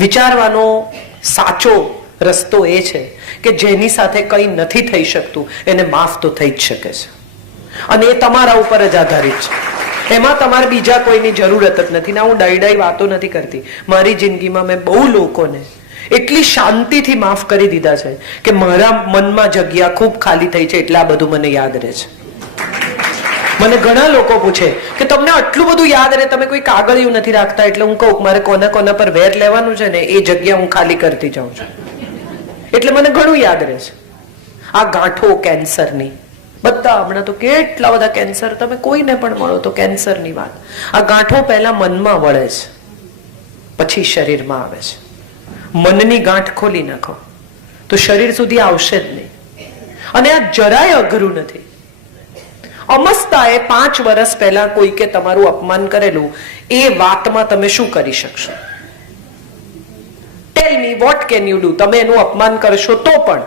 વિચારવાનો સાચો રસ્તો એ છે કે જેની સાથે કંઈ નથી થઈ શકતું એને માફ તો થઈ જ શકે છે, અને એ તમારા ઉપર જ આધારિત છે. એમાં તમારે બીજા કોઈની જરૂરત જ નથી. ના, હું ડાઈ વાતો નથી કરતી. મારી જિંદગીમાં મેં બહુ લોકોને એટલી શાંતિથી માફ કરી દીધા છે કે મારા મનમાં જગ્યા ખૂબ ખાલી થઈ છે, એટલે આ બધું મને યાદ રહે છે. મને ઘણા લોકો પૂછે કે તમને આટલું બધું યાદ રહે, તમે કોઈ કાગળિયું નથી રાખતા. એટલે હું કહું મારે કોના કોના પર વેર લેવાનું છે ને એ જગ્યા હું ખાલી કરતી જાઉં છું, એટલે મને ઘણું યાદ રહે છે. આ ગાંઠો કેન્સરની, બધા હમણાં તો કેટલા બધા કેન્સર, તમે કોઈને પણ મળો તો કેન્સરની વાત. આ ગાંઠો પહેલા મનમાં વળે છે, પછી શરીરમાં આવે છે. મનની ગાંઠ ખોલી નાખો તો શરીર સુધી આવશે જ નહીં. અને આ જરાય અઘરું નથી. અમસ્તાએ 5 વર્ષ પહેલા કોઈકે તમારું અપમાન કરેલું, એ વાતમાં તમે શું કરી શકશો? ટેલ મી, વોટ કેન યુ ડુ? તમે એનું અપમાન કરશો તો પણ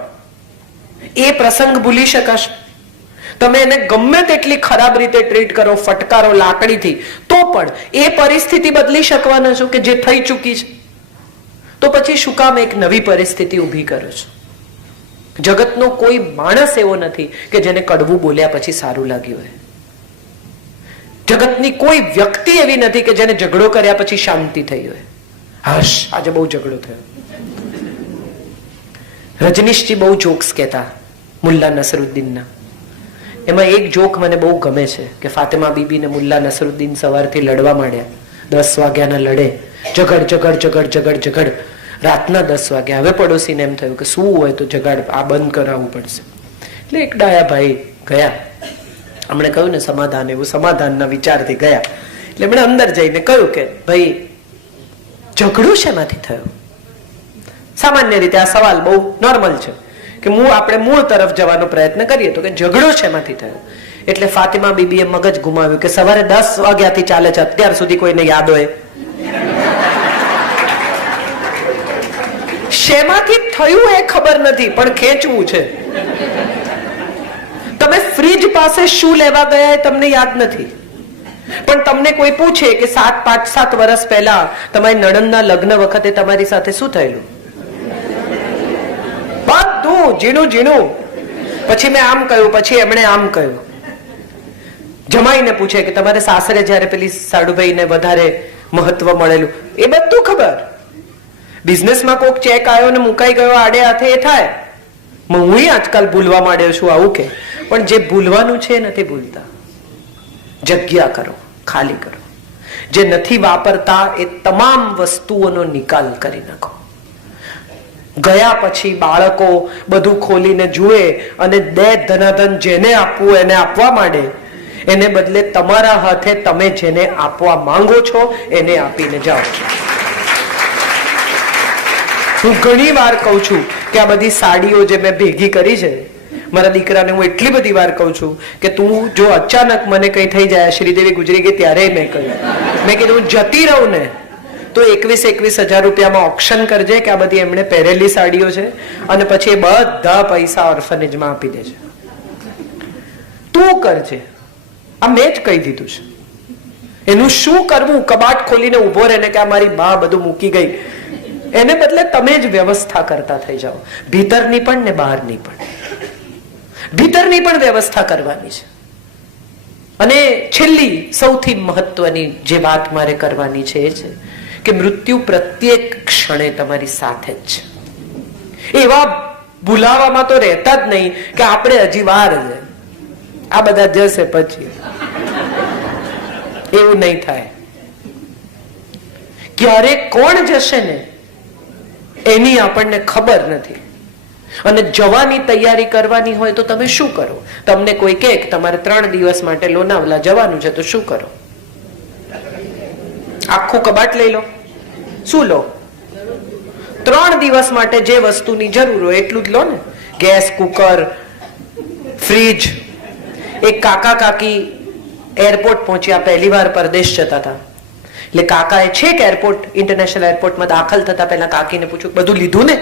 એ પ્રસંગ ભૂલી શકાશે? તમે એને ગમે તેટલી ખરાબ રીતે ટ્રીટ કરો, ફટકારો લાકડીથી, તો પણ એ પરિસ્થિતિ બદલી શકવાના છો કે જે થઈ ચૂકી છે? તો પછી શું કામ એક નવી પરિસ્થિતિ ઊભી કરો છો? જગતનો કોઈ માણસ એવો નથી કે જેને કડવું બોલ્યા પછી સારું લાગ્યું હોય. જગતની કોઈ વ્યક્તિ એવી નથી કે જેને ઝઘડો કર્યા પછી શાંતિ થઈ હોય. હશ, આજે બહુ ઝઘડો થયો. રજનીશજી બહુ જોક્સ કહેતા મુલ્લા નસરુદ્દીનના. એમાં એક જોક મને બહુ ગમે છે કે ફાતિમા બીબી ને મુલ્લા નસરુદ્દીન સવારથી લડવા માંડ્યા. 10 વાગ્યાના લડે, ઝઘડ. રાતના 10 વાગ્યા. હવે પડોશીને એમ થયું કે શું હોય તો જગાડ, આ બંધ કરાવવું પડશે. એટલે એક ડાયા ભાઈ ગયા, હમણે કહ્યું ને સમાધાન, એવું સમાધાનના વિચારથી ગયા. એટલે એમણે અંદર જઈને કહ્યું કે ભાઈ ઝઘડો શેમાંથી થયો? સામાન્ય રીતે આ સવાલ બહુ નોર્મલ છે કે આપણે મૂળ તરફ જવાનો પ્રયત્ન કરીએ તો કે ઝઘડો શેમાંથી થયો? એટલે ફાતિમા બીબીએ મગજ ગુમાવ્યું કે સવારે 10 વાગ્યાથી ચાલે છે, અત્યાર સુધી કોઈને યાદ હોય? શેમાંથી થયું એ ખબર નથી, પણ ખેંચવું છે. તમે ફ્રીજ પાસે શું લેવા ગયા એ તમને યાદ નથી, પણ તમને કોઈ પૂછે કે 5-7 વર્ષ પહેલા તમારી નણંદના લગ્ન વખતે તમારી સાથે શું થયેલું? બધું ઝીણું. પછી મેં આમ કહ્યું, પછી એમણે આમ કહ્યું. જમાઈને પૂછે કે તમારે સાસરે જયારે પેલી સાડુભાઈને વધારે મહત્વ મળેલું, એ બધું ખબર. બિઝનેસમાં કોઈક ચેક આવ્યો ને મુકાઈ ગયો આડે હાથે, એ થાય. હું આજકાલ ભૂલવા માંડ્યો છું આવું કે, પણ જે ભૂલવાનું છે એ નથી ભૂલતા. જગ્યા કરો, ખાલી કરો. જે નથી વાપરતા એ તમામ વસ્તુઓનો નિકાલ કરી નાખો. ગયા પછી બાળકો બધું ખોલીને જુએ અને દે ધનાધન જેને આપવું એને આપવા માંડે, એને બદલે તમારા હાથે તમે જેને આપવા માંગો છો એને આપીને જાઓ. હું ઘણી વાર કહું છું કે આ બધી સાડીઓ જે મેં ભેગી કરી છે, મારા દીકરાને હું એટલી બધી વાર કહું છું કે તું જો અચાનક મને કઈ થઈ જાય, શ્રીદેવી ગુજરી ગઈ ત્યારે મેં કહ્યું, મેં કીધું જતી રહું ને તો 21,000 રૂપિયામાં ઓપ્શન કરજે કે આ બધી એમણે પહેરેલી સાડીઓ છે, અને પછી એ બધા પૈસા ઓર્ફનેજમાં આપી દેજે. તું કરજે. આ મેં જ કહી દીધું છે. એનું શું કરવું? કબાટ ખોલીને ઉભો રહે ને કે આ મારી બા બધું મૂકી ગઈ, એને બદલે તમે જ વ્યવસ્થા કરતા થઈ જાઓ. ભીતરની પણ ને બહારની પણ. ભીતરની પણ વ્યવસ્થા કરવાની છે. અને છેલ્લી સૌથી મહત્વની જે વાત મારે કરવાની છે એ છે કે મૃત્યુ પ્રત્યેક ક્ષણે તમારી સાથે જ છે. એવા ભૂલાવામાં તો રહેતા જ નહીં કે આપણે હજી વાર છે, આ બધા જશે પછી. એવું નહીં થાય. ક્યારે કોણ જશે ને એની આપણને ખબર નથી. અને જવાની તૈયારી કરવાની હોય તો તમે શું કરો? તમને કોઈ કહે કે તમારે 3 દિવસ માટે લોનાવલા જવાનું છે તો શું કરો? આખું કબાટ લઈ લો. શું લો? 3 દિવસ માટે જે વસ્તુની જરૂર હોય એટલું જ લો ને. Gas, cooker, fridge. એક કાકા કાકી એરપોર્ટ પહોંચ્યા, પહેલી વાર પરદેશ જતા હતા. એટલે કાકાએ છેક એરપોર્ટ, ઇન્ટરનેશનલ એરપોર્ટમાં દાખલ થતા પહેલા કાકીને પૂછ્યું બધું લીધું ને?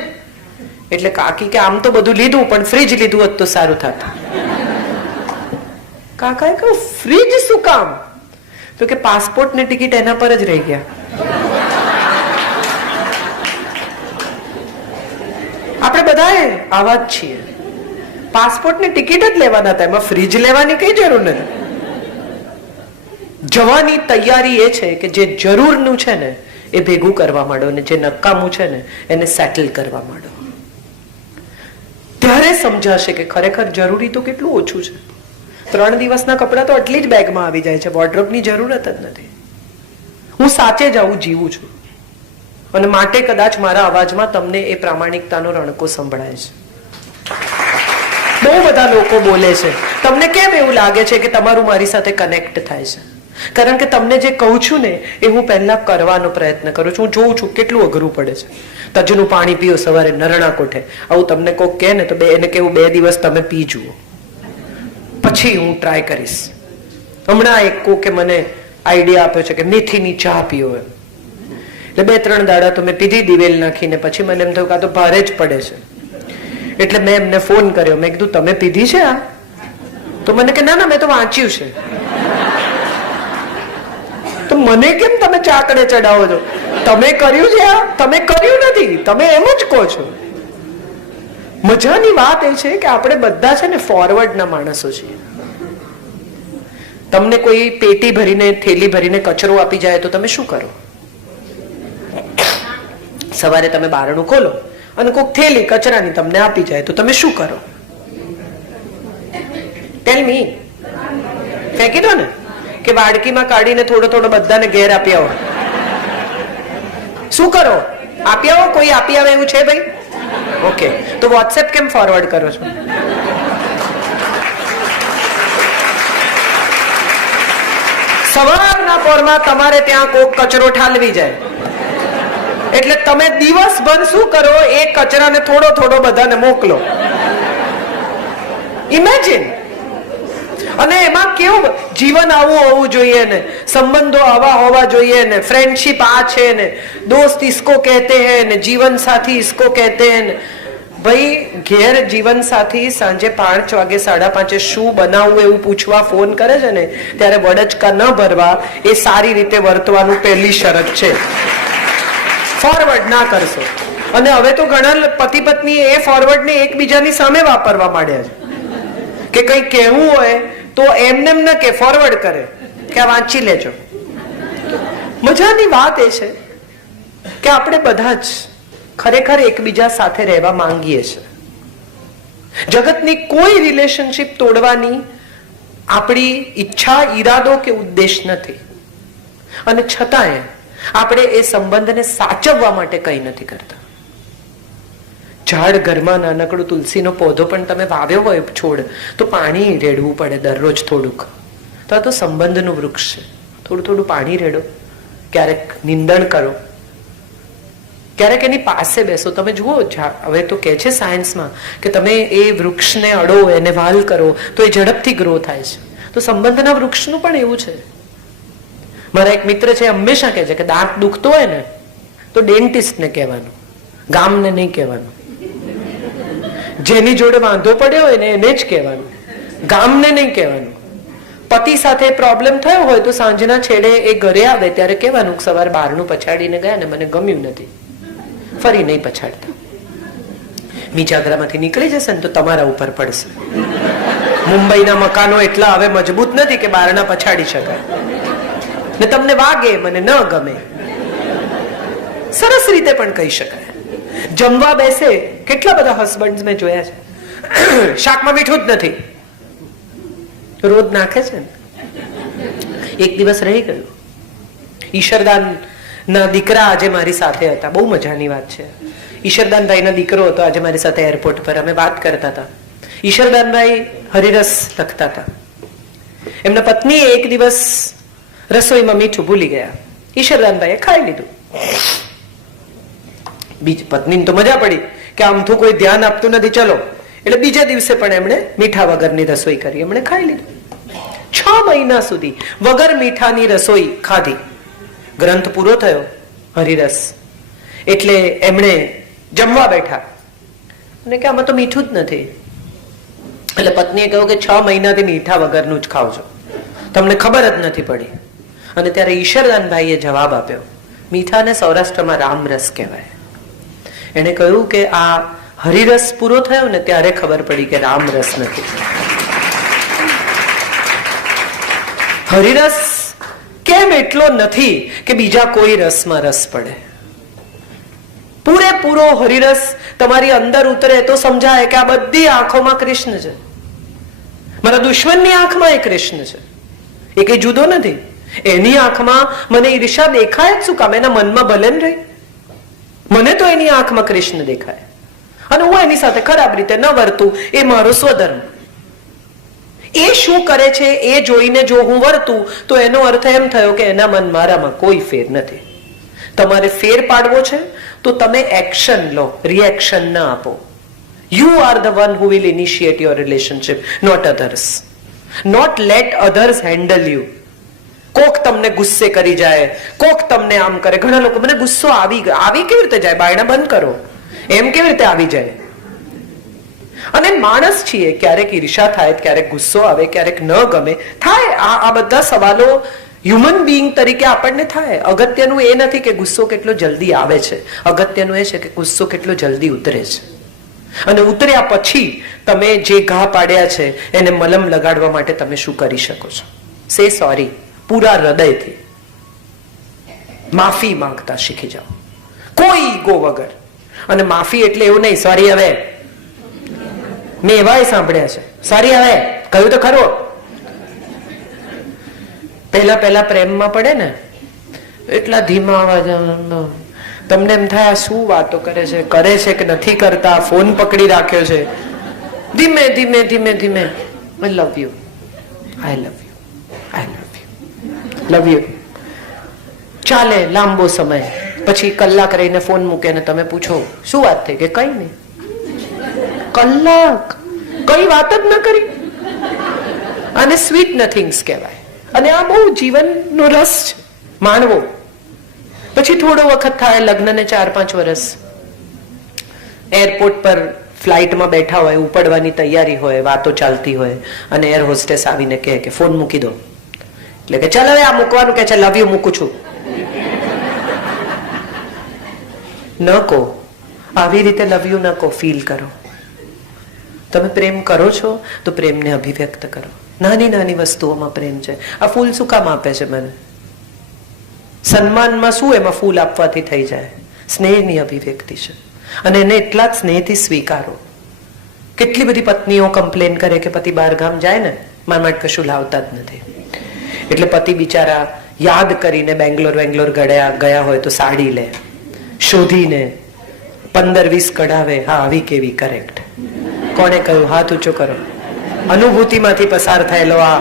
એટલે કાકી કે આમ તો બધું લીધું, પણ ફ્રીજ લીધું હોત તો સારું થાત. કાકાએ કહ્યું ફ્રીજ શું કામ? તો કે પાસપોર્ટ ને ટિકિટ એના પર જ રહી ગયા. બધાએ આવા જ છીએ. પાસપોર્ટની ટિકિટ જ લેવાના હતા, એમાં ફ્રીજ લેવાની કઈ જરૂર નથી. જવાની તૈયારી એ છે કે જે જરૂરનું છે ને એ ભેગું કરવા માંડો, અને જે નકામું છે ને એને સેટલ કરવા માંડો. ત્યારે સમજાશે કે ખરેખર જરૂરી તો કેટલું ઓછું છે. 3 દિવસના કપડા તો આટલી જ બેગમાં આવી જાય છે, વોર્ડરોબની જરૂરત જ નથી. હું સાચે જ આવું જીવું છું, અને માટે કદાચ મારા અવાજમાં તમને એ પ્રામાણિકતાનો રણકો સંભળાય છે. બહુ બધા લોકો બોલે છે. તમને કેમ એવું લાગે છે કે તમારું મારી સાથે કનેક્ટ થાય છે? કારણ કે તમને જે કહું છું ને એ હું પહેલા કરવાનો પ્રયત્ન કરું છું. હું જોઉં છું કેટલું અઘરું પડે છે. તજનું પાણી પીઓ સવારે નરણા કોઠે, આવું તમને કોક કહે ને તો એને કેવું 2 દિવસ તમે પી જુઓ, પછી હું ટ્રાય કરીશ. હમણાં એક કોકે મને આઈડિયા આપ્યો છે કે મેથીની ચા પીઓ એમ. એટલે 2-3 દાડા તો મેં પીધી દિવેલ નાખીને, પછી મને એમ થયું કે આ તો ભારે જ પડે છે. એટલે મેં એમને ફોન કર્યો, મેં કીધું તમે પીધી છે આ? તો મને કે ના ના મેં તો વાંચ્યું છે. તો મને કેમ તમે ચાકડે ચડાવો છો? તમે કર્યું છે આ? તમે કર્યું નથી, તમે એમ જ કહો છો. મજાની વાત એ છે કે આપણે બધા છે ને ફોરવર્ડના માણસો છીએ. તમને કોઈ પેટી ભરીને થેલી ભરીને કચરો આપી જાય તો તમે શું કરો? સવારે તમે બારણું ખોલો અને કોઈક થેલી કચરાની તમને આપી જાય તો તમે શું કરો? ટેલ મી. ફેંકી દો ને, કે વાડકીમાં કાઢીને થોડો થોડો બધાને ઘેર આપી આવો? શું કરો? આપી આવો? કોઈ આપી આવે એવું છે ભાઈ? ઓકે, તો વોટ્સએપ કેમ ફોરવર્ડ કરો છો? સવારના પોરમાં તમારે ત્યાં કોક કચરો ઠાલવી જાય એટલે તમે દિવસભર શું કરો? એ કચરાને થોડો થોડો બધાને મોકલો. ઇમેજિન. અને એમાં કેવું જીવન આવું હોવું જોઈએ ને, સંબંધો આવા હોવા જોઈએ ને, ફ્રેન્ડશિપ આ છે ને, દોસ્ત इसको कहते हैं ને, જીવન સાથી इसको कहते हैं. ભાઈ ઘેર જીવન સાથી સાંજે 5 વાગે 5:30 શું બનાવવું એવું પૂછવા ફોન કરે છે ને, ત્યારે વડચકા ન ભરવા, એ સારી રીતે વર્તવાનું પહેલી શરત છે. ફોરવર્ડ ના કરશો. અને હવે તો ઘણા પતિ પત્ની એ ફોરવર્ડ ને એકબીજાની સામે વાપરવા માંડ્યા છે કે કઈ કહેવું હોય તો એમને એમ ન કે ફોરવર્ડ કરે કે આ વાંચી લેજો. મજાની વાત એ છે કે આપણે બધા જ ખરેખર એકબીજા સાથે રહેવા માંગીએ છીએ. જગતની કોઈ રિલેશનશિપ તોડવાની આપણી ઈચ્છા, ઈરાદો કે ઉદ્દેશ નથી. અને છતાંય આપણે એ સંબંધને સાચવવા માટે કંઈ નથી કરતા. ઝાડ ઘરમાં નાનકડું તુલસીનો પૌધો પણ તમે વાવ્યો હોય છોડ, તો પાણી રેડવું પડે દરરોજ થોડુંક. તો આ તો સંબંધનું વૃક્ષ છે. થોડું થોડું પાણી રેડો, ક્યારેક નિંદણ કરો, ક્યારેક એની પાસે બેસો. તમે જુઓ, હવે તો કહે છે સાયન્સમાં કે તમે એ વૃક્ષને અડો, એને વાલ કરો તો એ ઝડપથી ગ્રો થાય છે. તો સંબંધના વૃક્ષનું પણ એવું છે. મારા એક મિત્ર છે, હંમેશા કહે છે કે દાંત દુખતો હોય ને તો ડેન્ટિસ્ટને કહેવાનું, ગામને નહીં કહેવાનું. જેની જોડે વાંધો પડ્યો હોય ને એને જ કહેવાનું, ગામને નહીં કહેવાનું. પતિ સાથે પ્રોબ્લેમ થયો હોય તો સાંજના છેડે એ ઘરે આવે ત્યારે કહેવાનું સવારે બારણું પછાડીને ગયા ને મને ગમ્યું નથી, ફરી નહીં પછાડતા. મીજાગરામાંથી નીકળી જશે ને તો તમારા ઉપર પડશે. મુંબઈના મકાનો એટલા હવે મજબૂત નથી કે બારણા પછાડી શકાય. ને તમને વાગે, મને ન ગમે, સરસ રીતે પણ કહી શકાય. જમવા બેસે, કેટલા બધા હસબન્ડ મેં જોયા છે, શાકમાં મીઠું જ નથી, રોજ નાખે છે ને. એક દિવસ રહી ગયું. ઈશ્વરદાન ના દીકરા આજે મારી સાથે હતા. બહુ મજાની વાત છે. ઈશ્વરદાનભાઈ નો દીકરો હતો આજે મારી સાથે એરપોર્ટ પર. અમે વાત કરતા હતા. ઈશ્વરદાનભાઈ હરિરસ લખતા હતા. એમના પત્નીએ એક દિવસ રસોઈમાં મીઠું ભૂલી ગયા. ઈશ્વરદાનભાઈએ ખાઈ લીધું. પત્નીને તો મજા પડી કે આમ તો કોઈ ધ્યાન આપતું નથી, ચલો. એટલે બીજા દિવસે પણ એમણે મીઠા વગરની રસોઈ કરી, એમણે ખાઈ લીધું. 6 મહિના સુધી વગર મીઠાની રસોઈ ખાધી. ગ્રંથ પૂરો થયો હરિરસ, એટલે એમણે જમવા બેઠા અને કે આમાં તો મીઠું જ નથી. એટલે પત્નીએ કહ્યું કે 6 મહિનાથી મીઠા વગરનું જ ખાવ છો, તમને ખબર જ નથી પડી. અને ત્યારે ઈશ્વરદાનભાઈએ જવાબ આપ્યો, મીઠાને સૌરાષ્ટ્રમાં રામરસ કહેવાય. એને કહ્યું કે આ હરિરસ પૂરો થયો ને ત્યારે ખબર પડી કે રામ રસ નથી. હરિરસ કેમ એટલો નથી કે બીજા કોઈ રસમાં રસ પડે. પૂરેપૂરો હરિરસ તમારી અંદર ઉતરે તો સમજાય કે આ બધી આંખોમાં કૃષ્ણ છે. મારા દુશ્મનની આંખમાં એ કૃષ્ણ છે, એ કઈ જુદો નથી. એની આંખમાં મને ઈર્ષા દેખાય જ શું કામ? એના મનમાં ભલે ને રહી, મને તો એની આંખમાં કૃષ્ણ દેખાય અને હું એની સાથે ખરાબ રીતે ન વર્તું, એ મારો સ્વધર્મ. એ શું કરે છે એ જોઈને જો હું વર્તું તો એનો અર્થ એમ થયો કે એના મન મારામાં કોઈ ફેર નથી. તમારે ફેર પાડવો છે તો તમે એક્શન લો, રિએક્શન ના આપો. You are the one who will initiate your relationship, not others. Not let others handle you. કોક તમને ગુસ્સે કરી જાય, કોક તમને આમ કરે. ઘણા લોકો મને ગુસ્સો આવી કેવી રીતે જાય? બાયણા બંધ કરો, એમ કેવી રીતે આવી જાય? અને માણસ છીએ, ક્યારેક ઈર્ષા થાય, ક્યારેક ગુસ્સો આવે, ક્યારેક ન ગમે થાય. આ બધા સવાલો હ્યુમન બીઈંગ તરીકે આપણને થાય. અગત્યનું એ નથી કે ગુસ્સો કેટલો જલ્દી આવે છે, અગત્યનું એ છે કે ગુસ્સો કેટલો જલ્દી ઉતરે છે. અને ઉતર્યા પછી તમે જે ઘા પાડ્યા છે એને મલમ લગાડવા માટે તમે શું કરી શકો છો? સે સોરી, પૂરા હૃદયથી માફી માંગતા શીખી જાઓ, કોઈ ઈગો વગર. અને માફી એટલે એવું નહીં, સોરી હવે. મેં એવાય સાંભળ્યા છે, સોરી હવે કહ્યું તો ખરો. પહેલા પ્રેમમાં પડે ને એટલા ધીમા અવાજ, તમને એમ થાય શું વાતો કરે છે કે નથી કરતા, ફોન પકડી રાખ્યો છે. ધીમે ધીમે ધીમે ધીમે I love you, I love you, I love you, love you. ચાલે લાંબો સમય, પછી કલાક રહીને ફોન મૂકે ને તમે પૂછો શું વાત થઈ? કે કઈ નહીં. કલાક કઈ વાત જ ન કરી. આને સ્વીટ નથિંગ્સ કહેવાય. અને આ બહુ જીવનનો રસ છે, માણવો. પછી થોડો વખત થાય, લગ્નને 4-5 વર્ષ, એરપોર્ટ પર ફ્લાઇટમાં બેઠા હોય, ઉપડવાની તૈયારી હોય, વાતો ચાલતી હોય અને એર હોસ્ટેસ આવીને કહે કે ફોન મૂકી દો. એટલે કે ચાલ હવે આ મૂકવાનું કે છે, લવ યુ મૂકું છું. ન કહો આવી રીતે, લવ યુ ન કહો, ફીલ કરો. તમે પ્રેમ કરો છો તો પ્રેમને અભિવ્યક્ત કરો. નાની નાની વસ્તુઓમાં પ્રેમ છે. આ ફૂલ શું કામ આપે છે મને? સન્માનમાં શું એમાં ફૂલ આપવાથી થઈ જાય? સ્નેહની અભિવ્યક્તિ છે. અને એને એટલા જ સ્નેહથી સ્વીકારો. કેટલી બધી પત્નીઓ કમ્પ્લેન કરે કે પતિ બહાર ગામ જાય ને મારા માટે કશું લાવતા જ નથી. એટલે પતિ બિચારા યાદ કરીને બેંગ્લોર ગયા હોય તો સાડી લે, શોધીને 15-20 કઢાવે. હા, આવી કેવી કરેક્ટ. કોણે કહ્યું? હાથ ઊંચો કરો. અનુભૂતિમાંથી પસાર થયેલો આ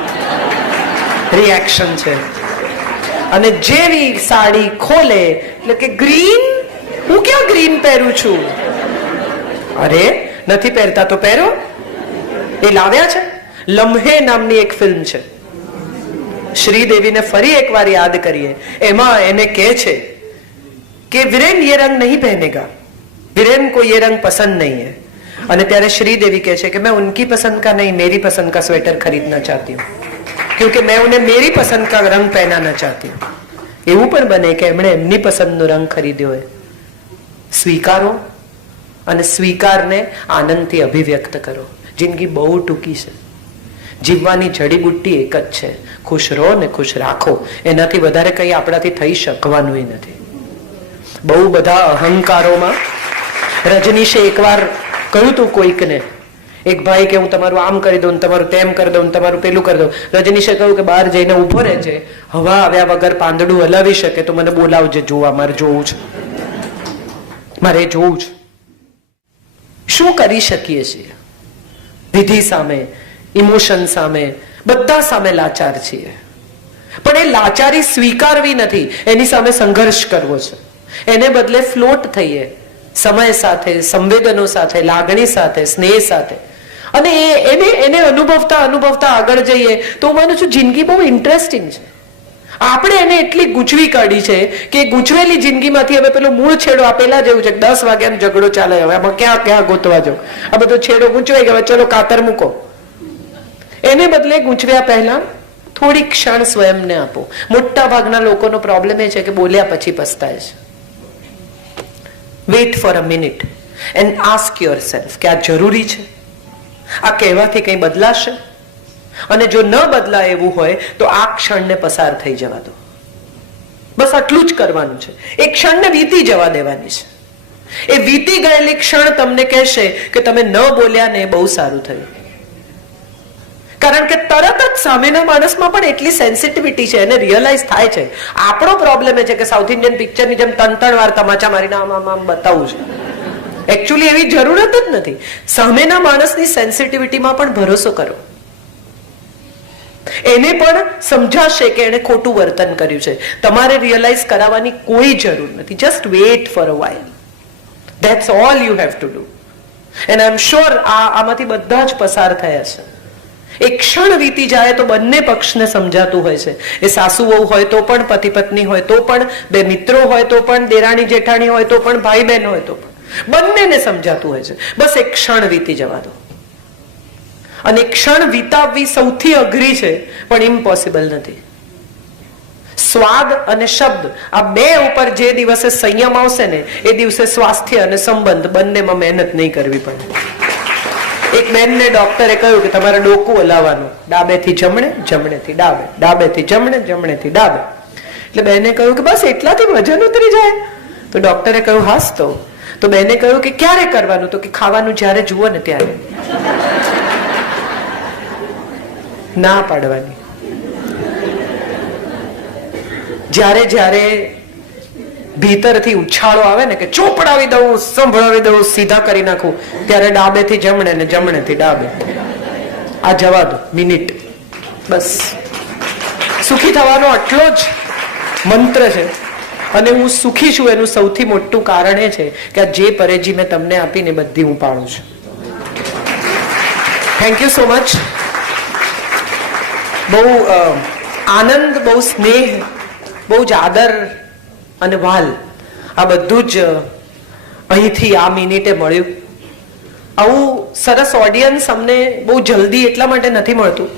રિએક્શન છે. અને જેવી સાડી ખોલે એટલે કે ગ્રીન, હું ક્યાં ગ્રીન પહેરું છું? અરે નથી પહેરતા તો પહેરો. એ લાવ્યા છે. લમ્હે નામની એક ફિલ્મ છે, શ્રીદેવીને ફરી એકવાર યાદ કરીએ. એમાં એને કહે છે કે વીરેન ये रंग नहीं पहनेगा, वीरेन को ये रंग पसंद नहीं है. અને ત્યારે શ્રીદેવી કહે છે કે मैं उनकी पसंद का नहीं मेरी पसंद का स्वेटर खरीदना चाहती हूँ, क्योंकि मैं उन्हें मेरी पसंद का रंग पहनाना चाहती हूँ. એવું પણ બને કે એમણે એમની પસંદનો રંગ ખરીદ્યો હોય. સ્વીકારો અને સ્વીકારને આનંદથી અભિવ્યક્ત કરો. જિંદગી બહુ ટૂંકી છે, જીવવાની જડીબુટ્ટી એક જ છે, ખુશ રહો ને ખુશ રાખો. એનાથી વધારે કંઈ આપણાથી થઈ શકવાનું નથી. બહુ બધા અહંકારોમાં રજનીશે એકવાર કહ્યું તું કોઈકને, એક ભાઈ કે હું તમારું આમ કરી દઉં, તમારું તેમ કરી દઉં, તમારું પેલું કરી દઉં. રજનીશે કહ્યું કે બહાર જઈને ઉભો રહે છે, હવા આવ્યા વગર પાંદડું હલાવી શકે તો મને બોલાવજે, જોવા મારે જોવું છે, મારે જોવું છે. શું કરી શકીએ છીએ? વિધિ સામે, ઇમોશન સામે, બધા સામે લાચાર છીએ. પણ એ લાચારી સ્વીકારવી નથી, એની સામે સંઘર્ષ કરવો છે. એને બદલે ફ્લોટ થઈએ, સમય સાથે, સંવેદનો સાથે, લાગણી સાથે, સ્નેહ સાથે. અને એને અનુભવતા આગળ જઈએ તો હું માનું છું જિંદગી બહુ ઇન્ટરેસ્ટિંગ છે. આપણે એને એટલી ગૂંચવી કાઢી છે કે ગૂંચવેલી જિંદગીમાંથી હવે પેલો મૂળ છેડો આપેલા જેવું છે. 10 વાગ્યાનો ઝઘડો ચાલે, હવે આમાં ક્યાં ગોતવા જાવ? આ બધો છેડો ગૂંચવાઈ ગયો, ચલો કાતર મૂકો. એને બદલે ગૂંચવ્યા પહેલા થોડી ક્ષણ સ્વયંને આપો. મોટા ભાગના લોકોનો પ્રોબ્લેમ એ છે કે બોલ્યા પછી પસ્તાય છે. Weight for a minute. And ask yourself કે આ જરૂરી છે, આ કહેવાથી કંઈ બદલાશે? અને જો ન બદલાય એવું હોય તો આ ક્ષણને પસાર થઈ જવા દો. બસ આટલું જ કરવાનું છે. એ ક્ષણને વીતી જવા દેવાની છે. એ વીતી ગયેલી ક્ષણ તમને કહેશે કે તમે ન બોલ્યા ને એ બહુ સારું થયું. કારણ કે તરત જ સામેના માણસમાં પણ એટલી સેન્સિટિવિટી છે, એને રિયલાઇઝ થાય છે. આપણો પ્રોબ્લેમ એ છે કે સાઉથ ઇન્ડિયન પિક્ચરની જેમ ત્રણ વાર તમાચા મારીને આમ આમ આમ બતાવવું છે. એકચ્યુઅલી એવી જરૂરત જ નથી. સામેના માણસની સેન્સિટિવિટીમાં પણ ભરોસો કરો. એને પણ સમજાશે કે એને ખોટું વર્તન કર્યું છે. તમારે રિયલાઇઝ કરાવવાની કોઈ જરૂર નથી. Just weight for a while. That's all you have to do. And I am sure આમાંથી બધા જ પસાર થયા છે. એક ક્ષણ વીતી જાય તો બંને પક્ષને સમજાતું હોય છે. એ સાસુ વહુ હોય તો પણ, પતિ પત્ની હોય તો પણ, બે મિત્રો હોય તો પણ, દેરાણી જેઠાણી હોય તો પણ, ભાઈ બહેન હોય તો પણ, બંનેને સમજાતું હોય છે. બસ એક ક્ષણ વીતી જવા દો. અને ક્ષણ વિતાવવી સૌથી અઘરી છે, પણ ઇમ્પોસિબલ નથી. સ્વાદ અને શબ્દ આ બે ઉપર જે દિવસે સંયમ આવશે ને એ દિવસે સ્વાસ્થ્ય અને સંબંધ બંનેમાં મહેનત નહીં કરવી પડે. એક બેનને ડોક્ટરે કહ્યું કે તમારે ડોકું હલાવવાનું, ડાબેથી જમણે, જમણેથી ડાબે, ડાબેથી જમણે, જમણેથી ડાબે. એટલે બેને કહ્યું કે બસ એટલાથી વજન ઉતરી જાય. તો ડોક્ટરે કહ્યું હાસ તો બેને કહ્યું કે ક્યારે કરવાનું? તો કે ખાવાનું જ્યારે જુઓ ને ત્યારે. ના પાડવાની. જ્યારે જ્યારે ભીતરથી ઉછાળો આવે ને કે ચોપડાવી દઉં, સંભળાવી દઉં, સીધા કરી નાખું, ત્યારે ડાબેથી જમણે ને જમણેથી ડાબે. આ જવા દો મિનિટ. બસ સુખી થવાનો આટલો જ મંત્ર છે. અને હું સુખી છું એનું સૌથી મોટું કારણ એ છે કે આ જે પરેજી મેં તમને આપીને બધી હું પાડું છું. Thank you so much. બહુ આનંદ, બહુ સ્નેહ, બહુ જ આદર અને વાલ, આ બધું જ અહીંથી આ મિનિટે મળ્યું. આવું સરસ ઓડિયન્સ અમને બહુ જલ્દી એટલા માટે નથી મળતું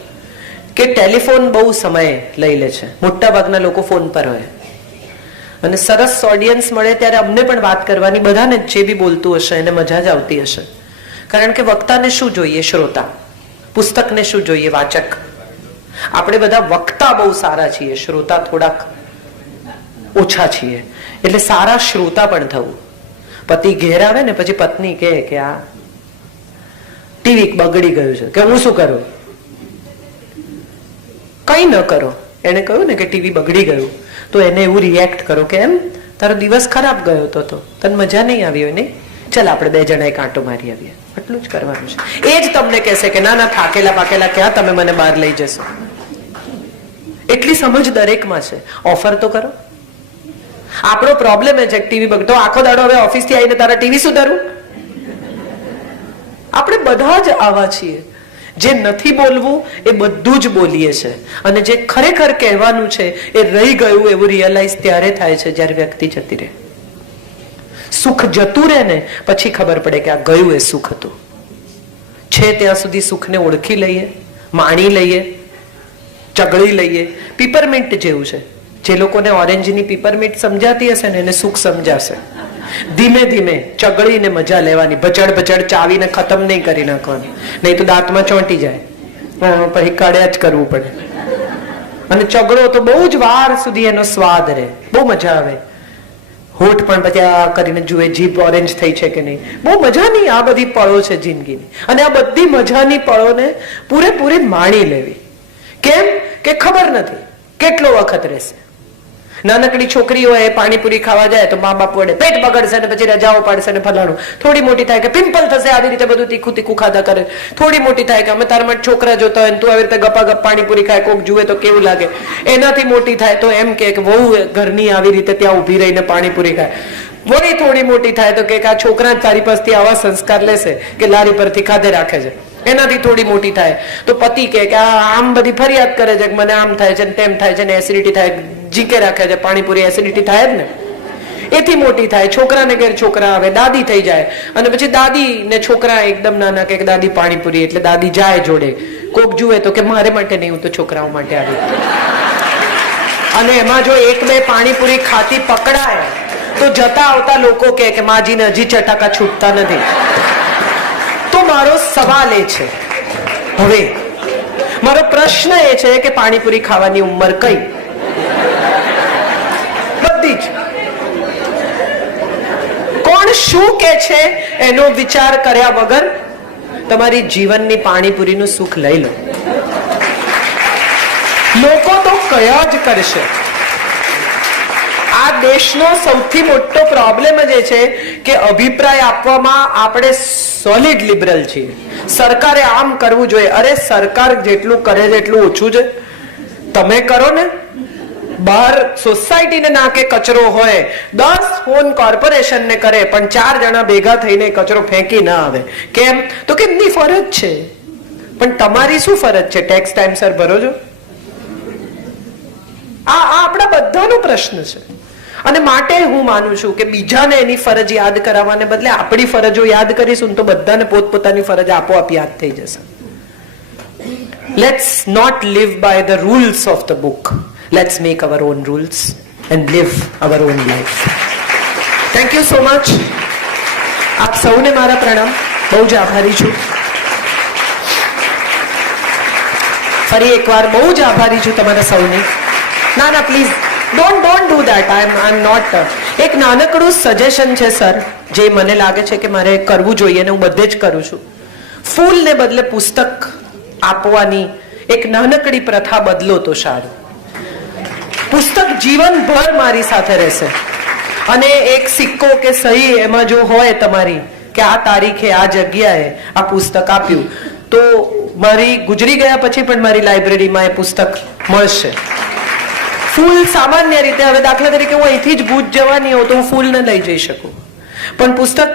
કે ટેલિફોન બહુ સમય લઈ લે છે. મોટા ભાગના લોકો ફોન પર હોય. અને સરસ ઓડિયન્સ મળે ત્યારે અમને પણ વાત કરવાની, બધાને જે બી બોલતું હશે એને મજા જ આવતી હશે. કારણ કે વક્તાને શું જોઈએ? શ્રોતા. પુસ્તકને શું જોઈએ? વાચક. આપણે બધા વક્તા બહુ સારા છીએ, શ્રોતા થોડાક ઓછા છીએ. એટલે સારા શ્રોતા પણ થવું. પતિ ઘેર આવે ને પછી પત્ની કહે કે આ ટીવી બગડી ગયું છે, કે હું શું કરું? કઈ ન કરો. એને કહ્યું ને કે ટીવી બગડી ગયું, તો એને એવું રિએક્ટ કરો કે એમ તારો દિવસ ખરાબ ગયો તો તને મજા નહીં આવી હોય નહીં, ચાલ આપણે બે જણા કાંટો મારી આવીએ. આટલું જ કરવાનું છે. એ જ તમને કહેશે કે ના ના થાકેલા પાકેલા ક્યાં તમે મને બહાર લઈ જશો. એટલી સમજ દરેકમાં છે. ઓફર તો કરો. આપણો પ્રોબ્લેમ એ છે ટીવી બગડતો આખો દાડો હવે ઓફિસ થી આવીને તારા ટીવી સુધારવું. આપણે બધા જ આવા છીએ. જે નથી બોલવું એ બધું જ બોલીએ છે. અને જે ખરેખર કહેવાનું છે એ રહી ગયું એવું રિયલાઇઝ ત્યારે થાય છે જ્યારે વ્યક્તિ જતી રહે. સુખ જતું રહે ને પછી ખબર પડે કે આ ગયું એ સુખ હતું. છે ત્યાં સુધી સુખને ઓળખી લઈએ, માણી લઈએ, ચગળી લઈએ. પીપરમિન્ટ જેવું છે. જે લોકોને ઓરેન્જની પીપરમિન્ટ સમજાતી હશે ને એને સુખ સમજાશે. ધીમે ધીમે ચગળીને મજા લેવાની. ભચડ ભચડ ચાવીને ખતમ નહીં કરી નાખવાની, નહીં તો દાંતમાં ચોંટી જાય, પછી કાઢ્યા જ કરવું પડે. અને ચગડો તો બહુ જ વાર સુધી એનો સ્વાદ રહે, બહુ મજા આવે. હોઠ પણ પછી આ કરીને જુએ જીભ ઓરેન્જ થઈ છે કે નહીં. બહુ મજાની આ બધી પળો છે જિંદગીની. અને આ બધી મજાની પળોને પૂરેપૂરી માણી લેવી. કેમ કે ખબર નથી કેટલો વખત રહેશે. નાનકડી છોકરીઓ એ પાણીપુરી ખાવા જાય તો મા બાપ વડે પેટ બગડશે ને પછી રજાઓ પાડશે ને ફલાણું. થોડી મોટી થાય કે પિમ્પલ થશે, આવી રીતે બધું તીખું તીખું ખાધા કરે. થોડી મોટી થાય કે અમે તારા માટે છોકરા જોતા હોય, તું આવી રીતે ગપાગપ પાણીપુરી ખાય, કોક જુએ તો કેવું લાગે. એનાથી મોટી થાય તો એમ કે વહુ ઘરની આવી રીતે ત્યાં ઉભી રહીને પાણીપુરી ખાય. વળી થોડી મોટી થાય તો કે આ છોકરા તારી પાસેથી આવા સંસ્કાર લેશે કે લારી પરથી ખાધે રાખે છે. એનાથી થોડી મોટી થાય તો પતિ કે આમ બધી ફરિયાદ કરે છે કે મને આમ થાય છે તેમ થાય છે ને એસિડિટી થાય, જીકે રાખે છે પાણીપુરી, એસિડિટી થાય જ ને. એથી મોટી થાય, છોકરાને ઘેર છોકરા આવે, દાદી થઈ જાય. અને પછી દાદી ને છોકરા એકદમ નાના કે દાદી પાણીપુરી, એટલે દાદી જાય જોડે. કોક જુએ તો કે મારે માટે નહીં, હું તો છોકરાઓ માટે આવી. અને એમાં જો એક બે પાણીપુરી ખાતી પકડાય તો જતા આવતા લોકો કે માજીને હજી ચટાકા છૂટતા નથી. તો મારો સવાલ એ છે, હવે મારો પ્રશ્ન એ છે કે પાણીપુરી ખાવાની ઉંમર કઈ? બધી જ. કોણ શું કે છે એનો વિચાર કર્યા વગર તમારી જીવનની પાણીપુરીનું સુખ લઈ લો. લોકો તો કયા જ કરશે. આ દેશનો સૌથી મોટો પ્રોબ્લેમ જ એ છે કે અભિપ્રાય આપવામાં આપણે સોલિડ લિબરલ છીએ. સરકારે આમ કરવું જોઈએ. અરે સરકાર જેટલું કરે છે એટલું ઓછું છે. તમે કરો ને. બહાર સોસાયટીને નાકે કચરો હોય, 10 ફોન કોર્પોરેશનને કરે, પણ 4 જણા ભેગા થઈને કચરો ફેંકી ના આવે. કેમ? તો કે એમની ફરજ છે. પણ તમારી શું ફરજ છે? ટેક્સ ટાઈમસર ભરો છો? આ આપણા બધાનો પ્રશ્ન છે. અને માટે હું માનું છું કે બીજાને એની ફરજ યાદ કરાવવાને બદલે આપણી ફરજો યાદ કરીશું તો બધાને પોતપોતાની ફરજ આપોઆપ યાદ થઈ જશે. Let's not live by the rules of the book. Let's make our own rules and live our own life. Thank you so much. આપ સૌને મારા પ્રણામ. બહુ જ આભારી છું. ફરી એકવાર બહુ જ આભારી છું તમારા સૌને. ના please don't do that. I'm not. એક નાનકડું સજેશન છે સર, જે મને લાગે છે કે મારે કરવું જોઈએ અને હું બધે જ કરું છું. ફૂલને બદલે પુસ્તક આપવાની એક નાનકડી પ્રથા બદલો તો સારું. પુસ્તક જીવનભર મારી સાથે રહેશે. અને એક સિક્કો કે સહી એમાં જો હોય તમારી કે આ તારીખે આ જગ્યાએ આ પુસ્તક આપ્યું, તો મારી ગુજરી ગયા પછી પણ મારી લાઇબ્રેરીમાં એ પુસ્તક મળશે. ફૂલ સામાન્ય રીતે, હવે દાખલા તરીકે હું અહીંથી જ ભૂજ જવાની હોઉં તો હું ફૂલ ન લઈ જઈ શકું, પણ પુસ્તક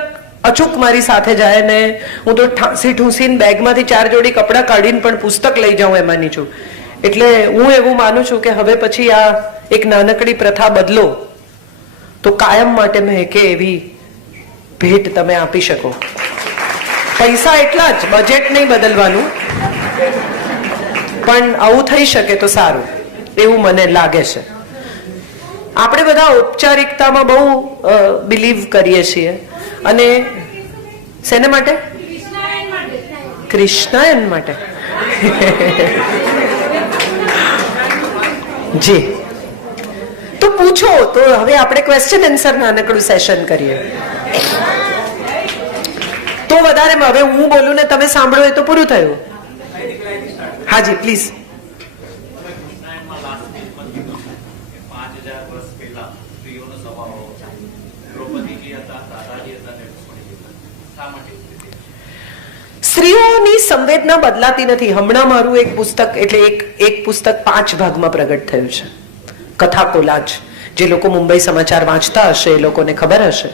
અચૂક મારી સાથે જાય ને હું તો ઠૂંસીને બેગમાંથી 4 જોડી કપડાં કાઢીને પણ પુસ્તક લઈ જાઉં એમાંની છું. એટલે હું એવું માનું છું કે હવે પછી આ એક નાનકડી પ્રથા બદલો તો કાયમ માટે મહેકે એવી ભેટ તમે આપી શકો. પૈસા એટલા જ, બજેટ નહીં બદલવાનું, પણ આવું થઈ શકે તો સારું એવું મને લાગે છે. આપણે બધા ઔપચારિકતામાં બહુ બિલીવ કરીએ છીએ. અને શેને માટે? કૃષ્ણાયન માટે. જી, તો પૂછો. તો હવે આપણે ક્વેશ્ચન આન્સર નાનકડું સેશન કરીએ. તો વધારે હવે હું બોલું ને તમે સાંભળો એ તો પૂરું થયું. હાજી પ્લીઝ. સ્ત્રીઓની સંવેદના બદલાતી નથી. હમણાં મારું એક પુસ્તક, એટલે એક પુસ્તક 5 ભાગમાં પ્રગટ થયું છે. કથા કોલાજ. જે લોકો મુંબઈ સમાચાર વાંચતા હશે એ લોકોને ખબર હશે.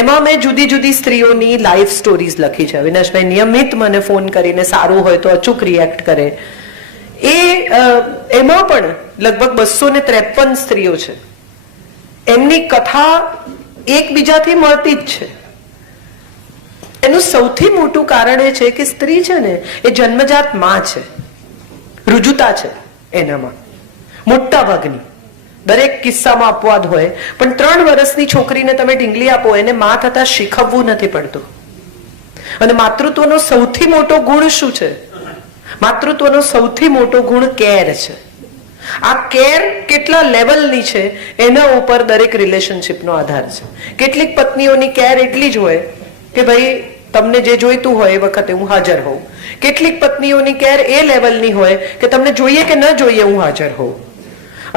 એમાં મેં જુદી જુદી સ્ત્રીઓની લાઈફ સ્ટોરીઝ લખી છે. અવિનાશભાઈ નિયમિત મને ફોન કરીને સારું હોય તો અચૂક રિએક્ટ કરે. એમાં પણ લગભગ 253 સ્ત્રીઓ છે. એમની કથા એકબીજાથી મળતી જ છે. એનું સૌથી મોટું કારણ એ છે કે સ્ત્રી છે ને એ જન્મજાત માં છે, રુજુતા છે એનામાં મોટા ભાગની. દરેક કિસ્સામાં અપવાદ હોય, પણ 3 વર્ષની છોકરીને તમે ઢીંગલી આપો, એને માં થતા શીખવવું નથી પડતું. અને માતૃત્વનો સૌથી મોટો ગુણ શું છે? માતૃત્વનો સૌથી મોટો ગુણ કેર છે. આ કેર કેટલા લેવલની છે એના ઉપર દરેક રિલેશનશીપનો આધાર છે. કેટલીક પત્નીઓની કેર એટલી જ હોય કે ભાઈ તમને જે જોઈતું હોય એ વખતે હું હાજર હોઉં. કેટલીક પત્નીઓની કેર એ લેવલની હોય કે તમને જોઈએ કે ન જોઈએ હું હાજર હોઉં.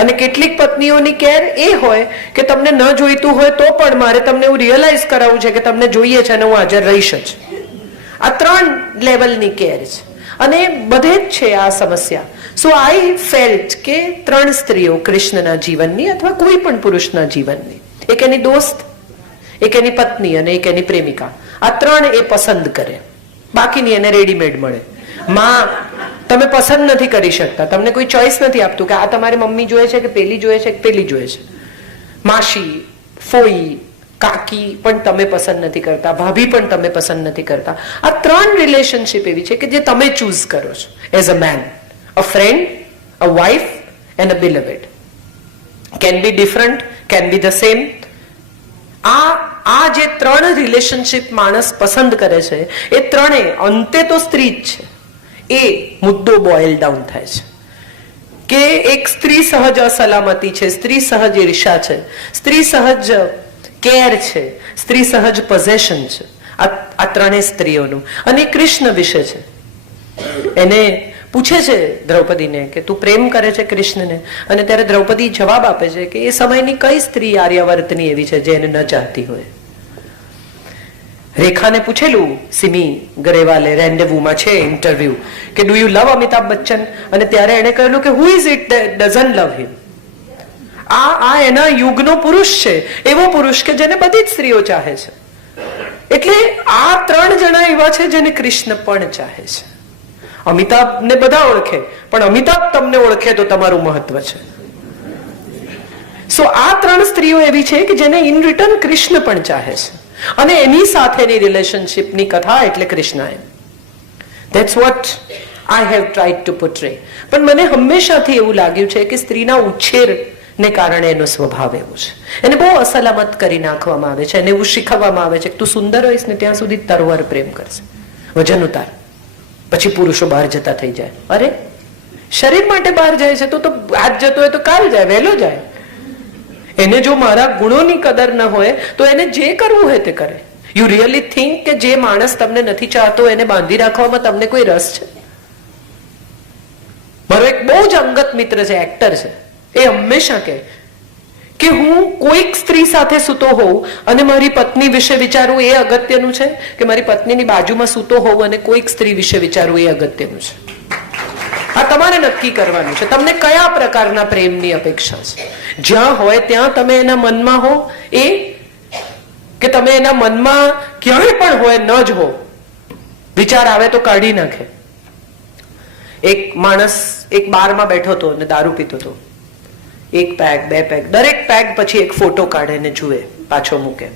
અને કેટલીક પત્નીઓની કેર એ હોય કે તમને ન જોઈતું હોય તો પણ મારે તમને એવું રિયલાઇઝ કરાવવું છે કે તમને જોઈએ છે અને હું હાજર રહીશ જ. આ 3 લેવલની કેર છે અને બધે જ છે આ સમસ્યા. સો આઈ ફેલ્ટ કે 3 સ્ત્રીઓ કૃષ્ણના જીવનની અથવા કોઈ પણ પુરુષના જીવનની, એક એની દોસ્ત, એક એની પત્ની અને એક એની પ્રેમિકા, આ 3 એ પસંદ કરે. બાકીની એને રેડીમેડ મળે. માં તમે પસંદ નથી કરી શકતા, તમને કોઈ ચોઈસ નથી આપતું કે આ તમારી મમ્મી જોઈએ છે કે પેલી જોઈએ છે કે પેલી જોઈએ છે. માસી, ફોઈ, કાકી પણ તમે પસંદ નથી કરતા, ભાભી પણ તમે પસંદ નથી કરતા. આ 3 રિલેશનશીપ એવી છે કે જે તમે ચૂઝ કરો છો as a man, a friend, a wife and a beloved. Can be different, can be the same, આ જે 3 રિલેશનશિપ માણસ પસંદ કરે છે એ ત્રણેય અંતે તો સ્ત્રી જ છે. એ મુદ્દો બોઇલ ડાઉન થાય છે કે એક સ્ત્રી સહજ અસલામતી છે, સ્ત્રી સહજ ઈર્ષા છે, સ્ત્રી સહજ કેર છે, સ્ત્રી સહજ પોઝેશન છે. આ ત્રણેય સ્ત્રીઓનું. અને કૃષ્ણ વિશે છે. એને પૂછે છે દ્રૌપદીને કે તું પ્રેમ કરે છે કૃષ્ણને, અને ત્યારે દ્રૌપદી જવાબ આપે છે કે એ સમયની કઈ સ્ત્રી આર્યાવર્તની એવી છે જે એને ન ચાહતી હોય. રેખાને પૂછેલું સિમી ગ્રેવાલે રેન્ડેવુમાં છે ઇન્ટરવ્યુ કે do you love Amitabh Bachchan, અને ત્યારે એને કહેલું કે હુ ઇઝ ઇટ ડઝન્ટ લવ હિમ. આ એના યુગનો પુરુષ છે, એવો પુરુષ કે જેને બધી જ સ્ત્રીઓ ચાહે છે. એટલે આ 3 જણા એવા છે જેને કૃષ્ણ પણ ચાહે છે. અમિતાભને બધા ઓળખે, પણ અમિતાભ તમને ઓળખે તો તમારું મહત્વ છે. સો આ 3 સ્ત્રીઓ એવી છે કે જેને ઇન રિટર્ન કૃષ્ણ પણ ચાહે છે, અને એની સાથેની રિલેશનશિપની કથા એટલે Krishnayan. That's what I have tried to portray. પણ મને હંમેશાથી એવું લાગ્યું છે કે સ્ત્રીના ઉછેરને કારણે એનો સ્વભાવ એવો છે. એને બહુ અસલામત કરી નાખવામાં આવે છે, એને એવું શીખવવામાં આવે છે કે તું સુંદર હોઈશ ને ત્યાં સુધી તારો વર પ્રેમ કરશે, વજન ઉતાર, પછી પુરુષો બહાર જતા થઈ જાય. અરે શરીર માટે બહાર જાય છે તો આજ જતો હોય તો કાલ જાય, વહેલો જાય. એને જો મારા ગુણોની કદર ન હોય તો એને જે કરવું હોય તે કરે. યુ રિયલી થિંક કે જે માણસ તમને નથી ચાહતો એને બાંધી રાખવામાં તમને કોઈ રસ છે? મારો એક બહુ જ અંગત મિત્ર છે, એક્ટર છે, એ હંમેશા કહે કે હું કોઈક સ્ત્રી સાથે સૂતો હોઉં અને મારી પત્ની વિશે વિચારવું એ અગત્યનું છે કે મારી પત્નીની બાજુમાં સૂતો હોઉં અને કોઈક સ્ત્રી વિશે વિચારવું એ અગત્યનું છે. આ તમારે નક્કી કરવાનું છે તમને કયા પ્રકારના પ્રેમની અપેક્ષા છે. જ્યાં હોય ત્યાં તમે એના મનમાં હો, એ કે તમે એના મનમાં ક્યાંય પણ હોય ન જ હો, વિચાર આવે તો કાઢી નાખે. એક માણસ એક બારમાં બેઠો હતો અને દારૂ પીતો હતો. 1 પેગ 2 પેગ, દરેક પેગ પછી એક ફોટો કાઢે ને જુએ, પાછો મૂકે,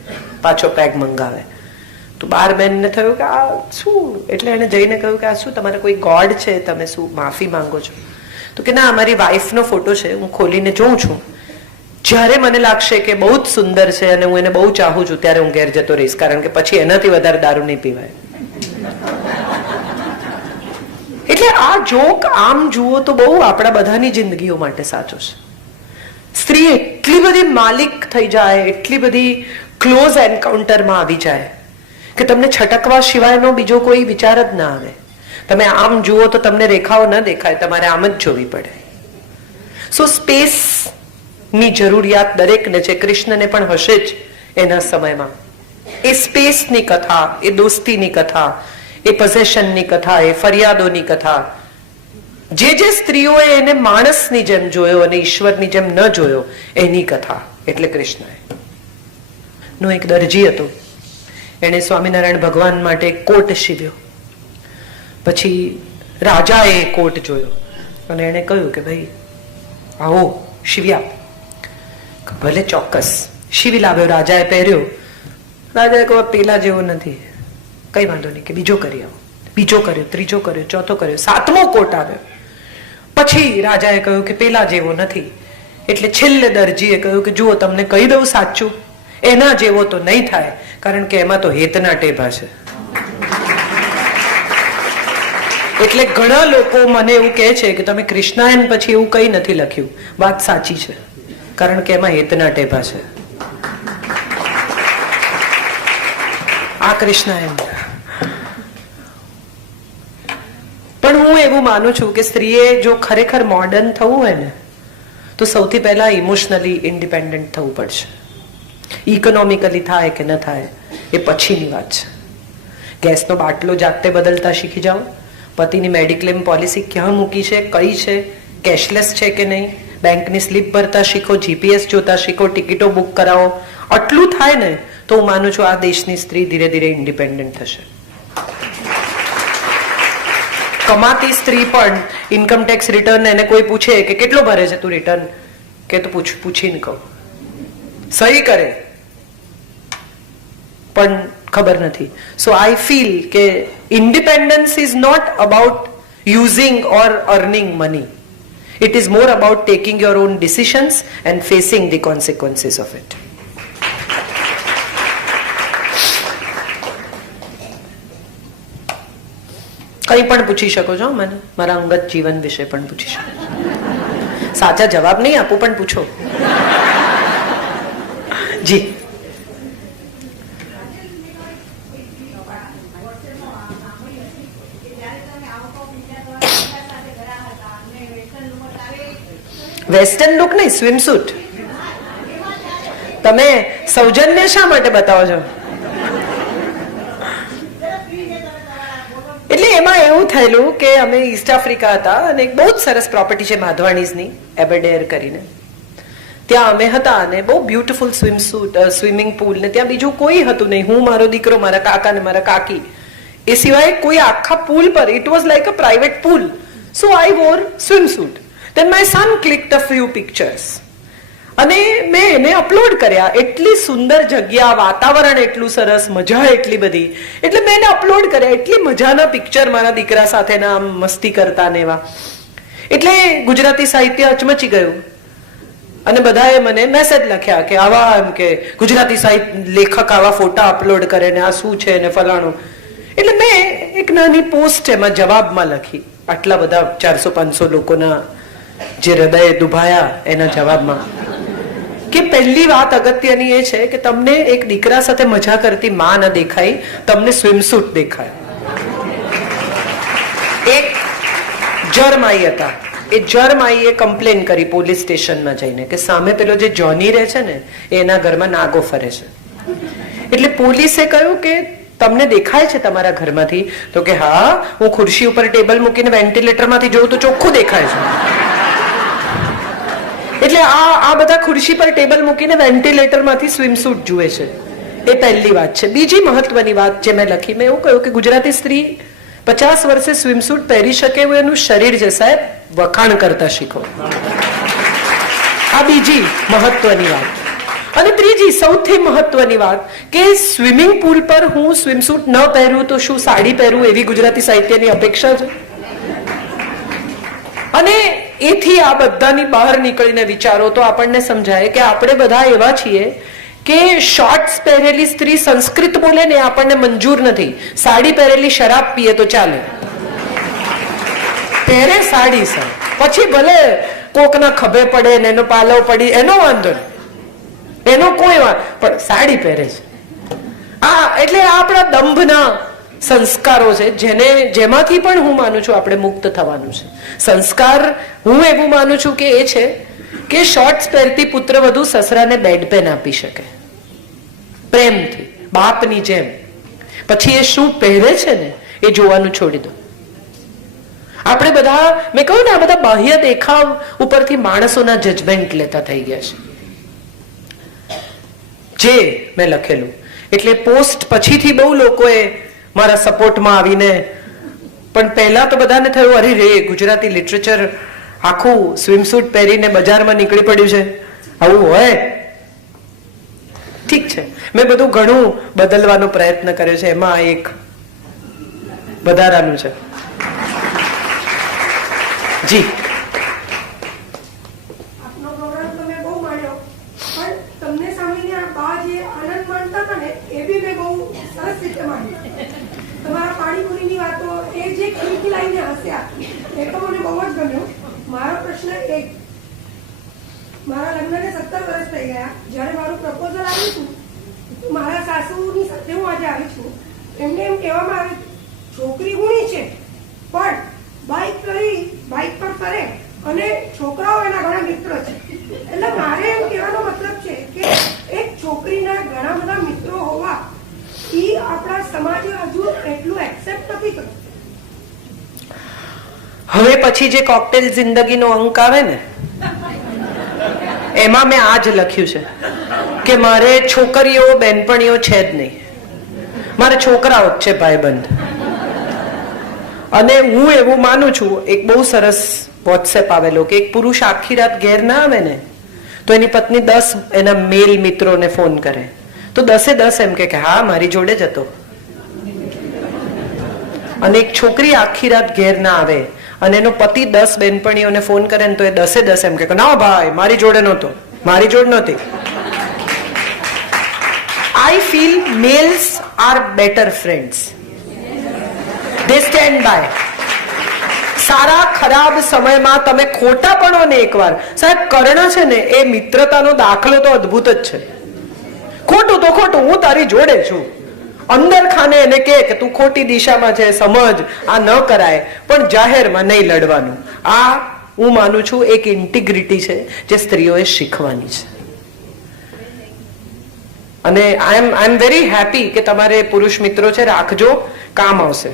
પાછો પેગ મંગાવે. તો બારમેનને થયું કે આ શું, એટલે એને જઈને કહ્યું કે આ શું તમારે કોઈ ગોડ છે, તમે શું માફી માંગો છો? તો કે ના, અમારી વાઈફનો ફોટો છે, હું ખોલીને જોઉં છું, જ્યારે મને લાગશે કે બહુ જ સુંદર છે અને હું એને બહુ ચાહું છું ત્યારે હું ઘેર જતો રહીશ, કારણ કે પછી એનાથી વધારે દારૂ નહીં પીવાય. એટલે આ જોક આમ જુઓ તો બહુ આપણા બધાની જિંદગીઓ માટે સાચો છે. સ્ત્રી એટલી બધી માલિક થઈ જાય, એટલી બધી ક્લોઝ એન્કાઉન્ટરમાં આવી જાય કે તમને છટકવા સિવાયનો બીજો કોઈ વિચાર જ ના આવે. તમે આમ જુઓ તો તમને રેખાઓ ન દેખાય, તમારે આમ જ જોવી પડે. સો સ્પેસ ની જરૂરિયાત દરેકને છે, કૃષ્ણને પણ હશે જ એના સમયમાં. એ સ્પેસની કથા, એ દોસ્તીની કથા, એ પોઝેશનની કથા, એ ફરિયાદોની કથા, જે સ્ત્રીઓએ એને માણસની જેમ જોયો અને ઈશ્વરની જેમ ન જોયો એની કથા એટલે કૃષ્ણ. નો એક દરજી હતો, એને સ્વામિનારાયણ ભગવાન માટે કોટ સીવ્યો. પછી રાજાએ કોટ જોયો અને એને કહ્યું કે ભાઈ આવો સીવી આપ. ભલે ચોક્કસ સીવી લાવ્યો, રાજાએ પહેર્યો. રાજાએ કહ્યું પેલા જેવો નથી, કઈ વાંધો નહીં, કે બીજો કરી આવો. બીજો કર્યો, ત્રીજો કર્યો, ચોથો કર્યો, 7મો કોટ આવ્યો. પછી રાજાએ કહ્યું કે પેલા જેવો નથી. એટલે છેલ્લે દરજીએ કહ્યું કે જુઓ તમને કહી દઉં સાચું, એના જેવો તો નહીં થાય, કારણ કે એમાં તો હેતના ટેભા છે. એટલે ઘણા લોકો મને એવું કહે છે કે તમે કૃષ્ણાયન પછી એવું કઈ નથી લખ્યું. વાત સાચી છે, કારણ કે એમાં હેતના ટેભા છે. આ કૃષ્ણાયન. પણ હું એવું માનું છું કે સ્ત્રીએ જો ખરેખર મોડર્ન થવું હોય ને તો સૌથી પહેલા ઇમોશનલી ઇન્ડિપેન્ડન્ટ થવું પડશે. ઇકોનોમિકલી થાય કે ન થાય એ પછીની વાત છે. ગેસનો બાટલો જાતે બદલતા શીખી જાઓ, પતિની મેડિક્લેમ પોલિસી ક્યાં મૂકી છે, કઈ છે, કેશલેસ છે કે નહીં, બેંકની સ્લીપ ભરતા શીખો, જીપીએસ જોતા શીખો, ટિકિટો બુક કરાવો. આટલું થાય ને તો હું માનું છું આ દેશની સ્ત્રી ધીરે ધીરે ઇન્ડિપેન્ડન્ટ થશે. કમાતી સ્ત્રી પણ ઇન્કમ ટેક્સ રિટર્ન એને કોઈ પૂછે કે કેટલો ભરે છે તું રિટર્ન, કે તો પૂછીને કહું, સહી કરે પણ ખબર નથી. સો આઈ ફીલ કે independence is not about using or earning money. It is more about taking your own decisions and facing the consequences of it. કંઈ પણ પૂછી શકો છો મને, મારા અંગત જીવન વિશે પણ પૂછી શકો. સાચા જવાબ નહીં આપું પણ પૂછો. જી. વેસ્ટર્ન લુક નહીં, સ્વિમસૂટ. તમે સૌજન્ય શા માટે બતાવો છો? એટલે એમાં એવું થયેલું કે અમે ઈસ્ટ આફ્રિકા હતા અને એક બહુ જ સરસ પ્રોપર્ટી છે માધવાણીઝની, એબરડેર કરીને. ત્યાં અમે હતા અને બહુ બ્યુટીફુલ સ્વિમિંગ પુલ ને ત્યાં બીજું કોઈ હતું નહીં. હું, મારો દીકરો, મારા કાકા ને મારા કાકી, એ સિવાય કોઈ આખા પુલ પર. It was like a private pool. So I wore swimsuit. Then my son clicked a few pictures. અને મેં એને અપલોડ કર્યા. એટલી સુંદર જગ્યા, વાતાવરણ એટલું સરસ, મજા એટલી બધી, એટલે મેં એને અપલોડ કર્યા. એટલી મજાના પિક્ચર મારા દીકરા સાથેના, આમ મસ્તી કરતા ને એવા. એટલે ગુજરાતી સાહિત્ય અચમચી ગયું અને બધાએ મને મેસેજ લખ્યા કે આવા, એમ કે ગુજરાતી સાહિત્ય લેખક આવા ફોટા અપલોડ કરે ને આ શું છે ને ફલાણું. એટલે મેં એક નાની પોસ્ટ એમાં જવાબમાં લખી, આટલા બધા 400-500 લોકોના જે હૃદય દુભાયા એના જવાબમાં, કે પહેલી વાત અગત્યની એ છે કે તમને એક દીકરા સાથે મજા કરતી માં ન દેખાય, તમને સ્વિમસૂટ દેખાય. એક જરમાઈ હતા, એ જરમાઈએ કમ્પ્લેન કરી પોલીસ સ્ટેશનમાં જઈને કે સામે પેલો જે જોની રહે છે ને એના ઘરમાં નાગો ફરે છે. એટલે પોલીસે કહ્યું કે તમને દેખાય છે તમારા ઘરમાંથી? તો કે હા, હું ખુરશી ઉપર ટેબલ મૂકીને વેન્ટિલેટર માંથી જોઉં તો ચોખ્ખું દેખાય છે. એટલે આ બધા ખુરશી પર ટેબલ મૂકીને વેન્ટિલેટર માંથી સ્વિમસૂટ જુએ છે. એ પહેલી વાત છે. બીજી મહત્વની વાત જે મેં લખી, મેં એવું કહ્યું કે ગુજરાતી સ્ત્રી 50 વર્ષે સ્વિમસૂટ પહેરી શકે એવું એનું શરીર છે સાહેબ, વખાણ કરતા શીખો. આ બીજી મહત્વની વાત. અને ત્રીજી સૌથી મહત્વની વાત કે સ્વિમિંગ પુલ પર હું સ્વિમસૂટ ન પહેરું તો શું સાડી પહેરું એવી ગુજરાતી સાહિત્યની અપેક્ષા છે? અને એથી આ બધાની બહાર નીકળીને વિચારો તો આપણને સમજાય કે આપણે બધા એવા છીએ કે શોર્ટ્સ પહેરેલી સ્ત્રી સંસ્કૃત બોલે ને આપણને મંજૂર નથી. સાડી પહેરેલી શરાબ પીએ તો ચાલે. પહેરે સાડી સર, પછી ભલે કોકના ખભે પડે ને એનો પાલવ પડી એનો વાંધો નહીં, એનો કોઈ વાત, પણ સાડી પહેરે છે. એટલે આ આપણા દંભના સંસ્કારો છે જેમાંથી પણ હું માનું છું આપણે મુક્ત થવાનું છે. સંસ્કાર હું એવું માનું છું કે એ છે કે શોર્ટ્સ પહેરતી પુત્રવધુ સસરાને બેડ પેન આપી શકે પ્રેમથી, બાપની જેમ. પછી એ શું પહેરે છે ને એ જોવાનું છોડી દો. આપણે બધા, મેં કહ્યું ને, આ બધા બાહ્ય દેખાવ ઉપરથી માણસોના જજમેન્ટ લેતા થઈ ગયા છે. જે મેં લખેલું એટલે પોસ્ટ પછીથી બહુ લોકોએ મારા સપોર્ટમાં આવીને, પણ પહેલા તો બધાને થયું અરે રે, ગુજરાતી લિટરેચર આખું સ્વિમસૂટ પહેરીને બજારમાં નીકળી પડ્યું છે, આવું હોય? ઠીક છે, મેં બધું ઘણું બદલવાનો પ્રયત્ન કર્યો છે. એમાં એક વધારાનું છે. જી. મારો પ્રશ્ન એક, મારા લગ્નને 17 વર્ષ થઈ ગયા. જયારે મારું પ્રપોઝલ આવ્યું હતું, મારા સાસુની સાથે હું આજે આવી છું. એમને એમ કહેવામાં આવે છોકરી ગુણી છે પણ બાઇક પર ફરે અને છોકરાઓ એના ઘણા મિત્ર છે. એટલે મારે એમ કહેવાનો મતલબ છે કે એક છોકરીના ઘણા બધા મિત્રો હોવા એ આપણા સમાજે હજુ એટલું એક્સેપ્ટ નથી કરતું. હવે પછી જે કોકટેલ જિંદગીનો અંક આવે ને એમાં મેં આ જ લખ્યું છે કે મારે છોકરીઓ બેનપણીઓ છે જ નહીં, મારે છોકરાઓ જ છે ભાઈબંધ. અને હું એવું માનું છું, એક બહુ સરસ વોટ્સએપ આવેલો કે એક પુરુષ આખી રાત ઘેર ના આવે ને તો એની પત્ની 10 એના મેલ મિત્રોને ફોન કરે તો 10 એમ કે હા મારી જોડે જ હતો. અને એક છોકરી આખી રાત ઘેર ના આવે અને એનો પતિ 10 બેનપણીઓને ફોન કરે ને તો એ 10 એમ કે ના ભાઈ મારી જોડે નહોતો, મારી જોડે નહોતી. I feel males are better friends. They they stand by. સારા ખરાબ સમયમાં તમે ખોટા પડો ને એકવાર, સાહેબ કર્ણ છે ને એ મિત્રતાનો દાખલો તો અદ્ભુત જ છે. ખોટું તો ખોટું, હું તારી જોડે છું. અંદર ખાને એને કે તું ખોટી દિશામાં છે, સમજ, આ ન કરાય, પણ જાહેરમાં નહીં લડવાનું. આ હું માનું છું એક ઇન્ટિગ્રિટી છે જે સ્ત્રીઓએ શીખવાની છે. અને આઈ એમ વેરી હેપી કે તમારે પુરુષ મિત્રો છે, રાખજો, કામ આવશે.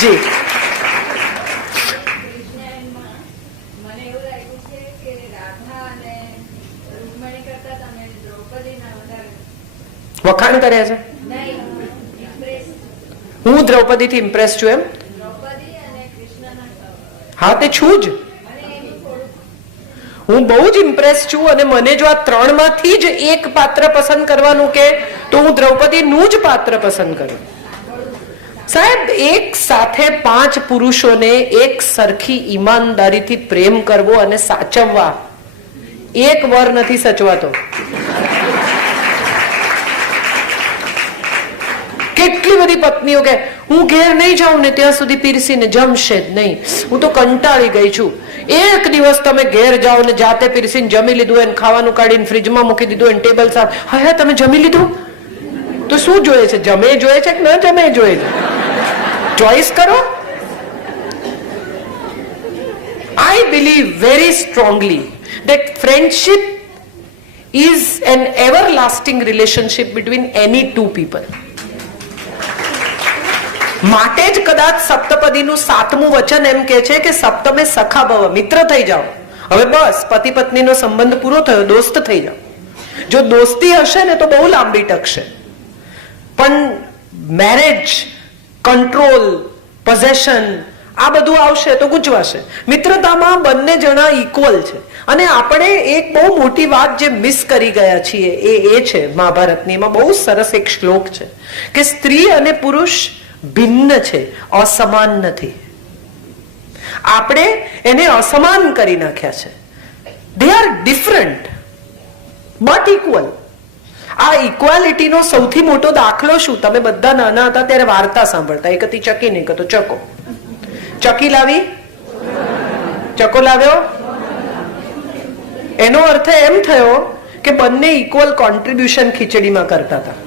જી. વખાણ કર્યા છે. હું દ્રૌપદી થી ઇમ્પ્રેસ છું એમ? હા, તે છું જ. હું બહુ જ ઇમ્પ્રેસ છું. અને મને જો આ ત્રણ માંથી જ એક પાત્ર પસંદ કરવાનું કે તો હું દ્રૌપદીનું જ પાત્ર પસંદ કરું. સાહેબ, એક સાથે 5 પુરુષોને એક સરખી ઈમાનદારીથી પ્રેમ કરવો અને સાચવવા, એક વર નથી સચવાતો. કેટલી બધી પત્નીઓ કે હું ઘેર નહીં જાઉં ને ત્યાં સુધી પીરસીને જમશે જ નહીં, હું તો કંટાળી ગઈ છું. એક દિવસ તમે ઘેર જાઓ ને જાતે પીરસીને જમી લીધું એને ખાવાનું કાઢીને ફ્રીજમાં મૂકી દીધું એને ટેબલ સાફ, હા તમે જમી લીધું તો શું જોઈએ છે? જમે જોઈએ છે કે ન જમે જોઈએ છે? ચોઈસ કરો. I believe very strongly that friendship is an everlasting relationship between any two people. માટે જ કદાચ સપ્તપદીનું 7મું વચન એમ કે છે કે સપ્તમે સખા ભવ, મિત્ર થઈ જાઓ. હવે બસ પતિ પત્નીનો સંબંધ પૂરો થયો, દોસ્ત થઈ જાઓ. જો દોસ્તી હશે ને તો બહુ લાંબી ટકશે, પણ મેરેજ, કંટ્રોલ, પોઝેશન આ બધું આવશે તો ગુજવાશે. મિત્રતામાં બંને જણા ઇક્વલ છે. અને આપણે એક બહુ મોટી વાત જે મિસ કરી ગયા છીએ એ છે મહાભારતની. એમાં બહુ સરસ એક શ્લોક છે કે સ્ત્રી અને પુરુષ ભિન્ન છે, અસમાન નથી. આપણે એને અસમાન કરી નાખ્યા છે. They are different but equal. આ ઇક્વાલિટીનો સૌથી મોટો દાખલો શું? તમે બધા નાના હતા ત્યારે વાર્તા સાંભળતા, એક હતી ચકી ને એક હતો ચકો. ચકી લાવી, ચકો લાવ્યો, એનો અર્થ એમ થયો કે બંને ઇક્વલ કોન્ટ્રીબ્યુશન ખીચડીમાં કરતા હતા.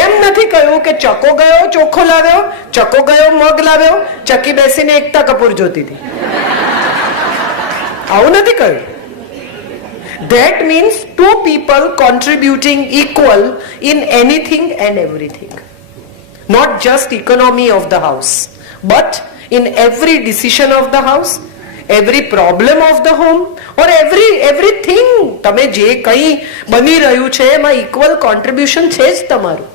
એમ નથી કહ્યું કે ચકો ગયો ચોખ્ખો લાવ્યો, ચકો ગયો મગ લાવ્યો, ચકી બેસીને એકતા કપૂર જોતી હતી. આવું નથી કહ્યું. That means two people contributing equal in anything and everything. Not just economy of the house, but in every decision of the house, every problem of the home, or everything. તમે જે કંઈ બની રહ્યું છે એમાં ઇક્વલ કોન્ટ્રીબ્યુશન છે જ તમારું.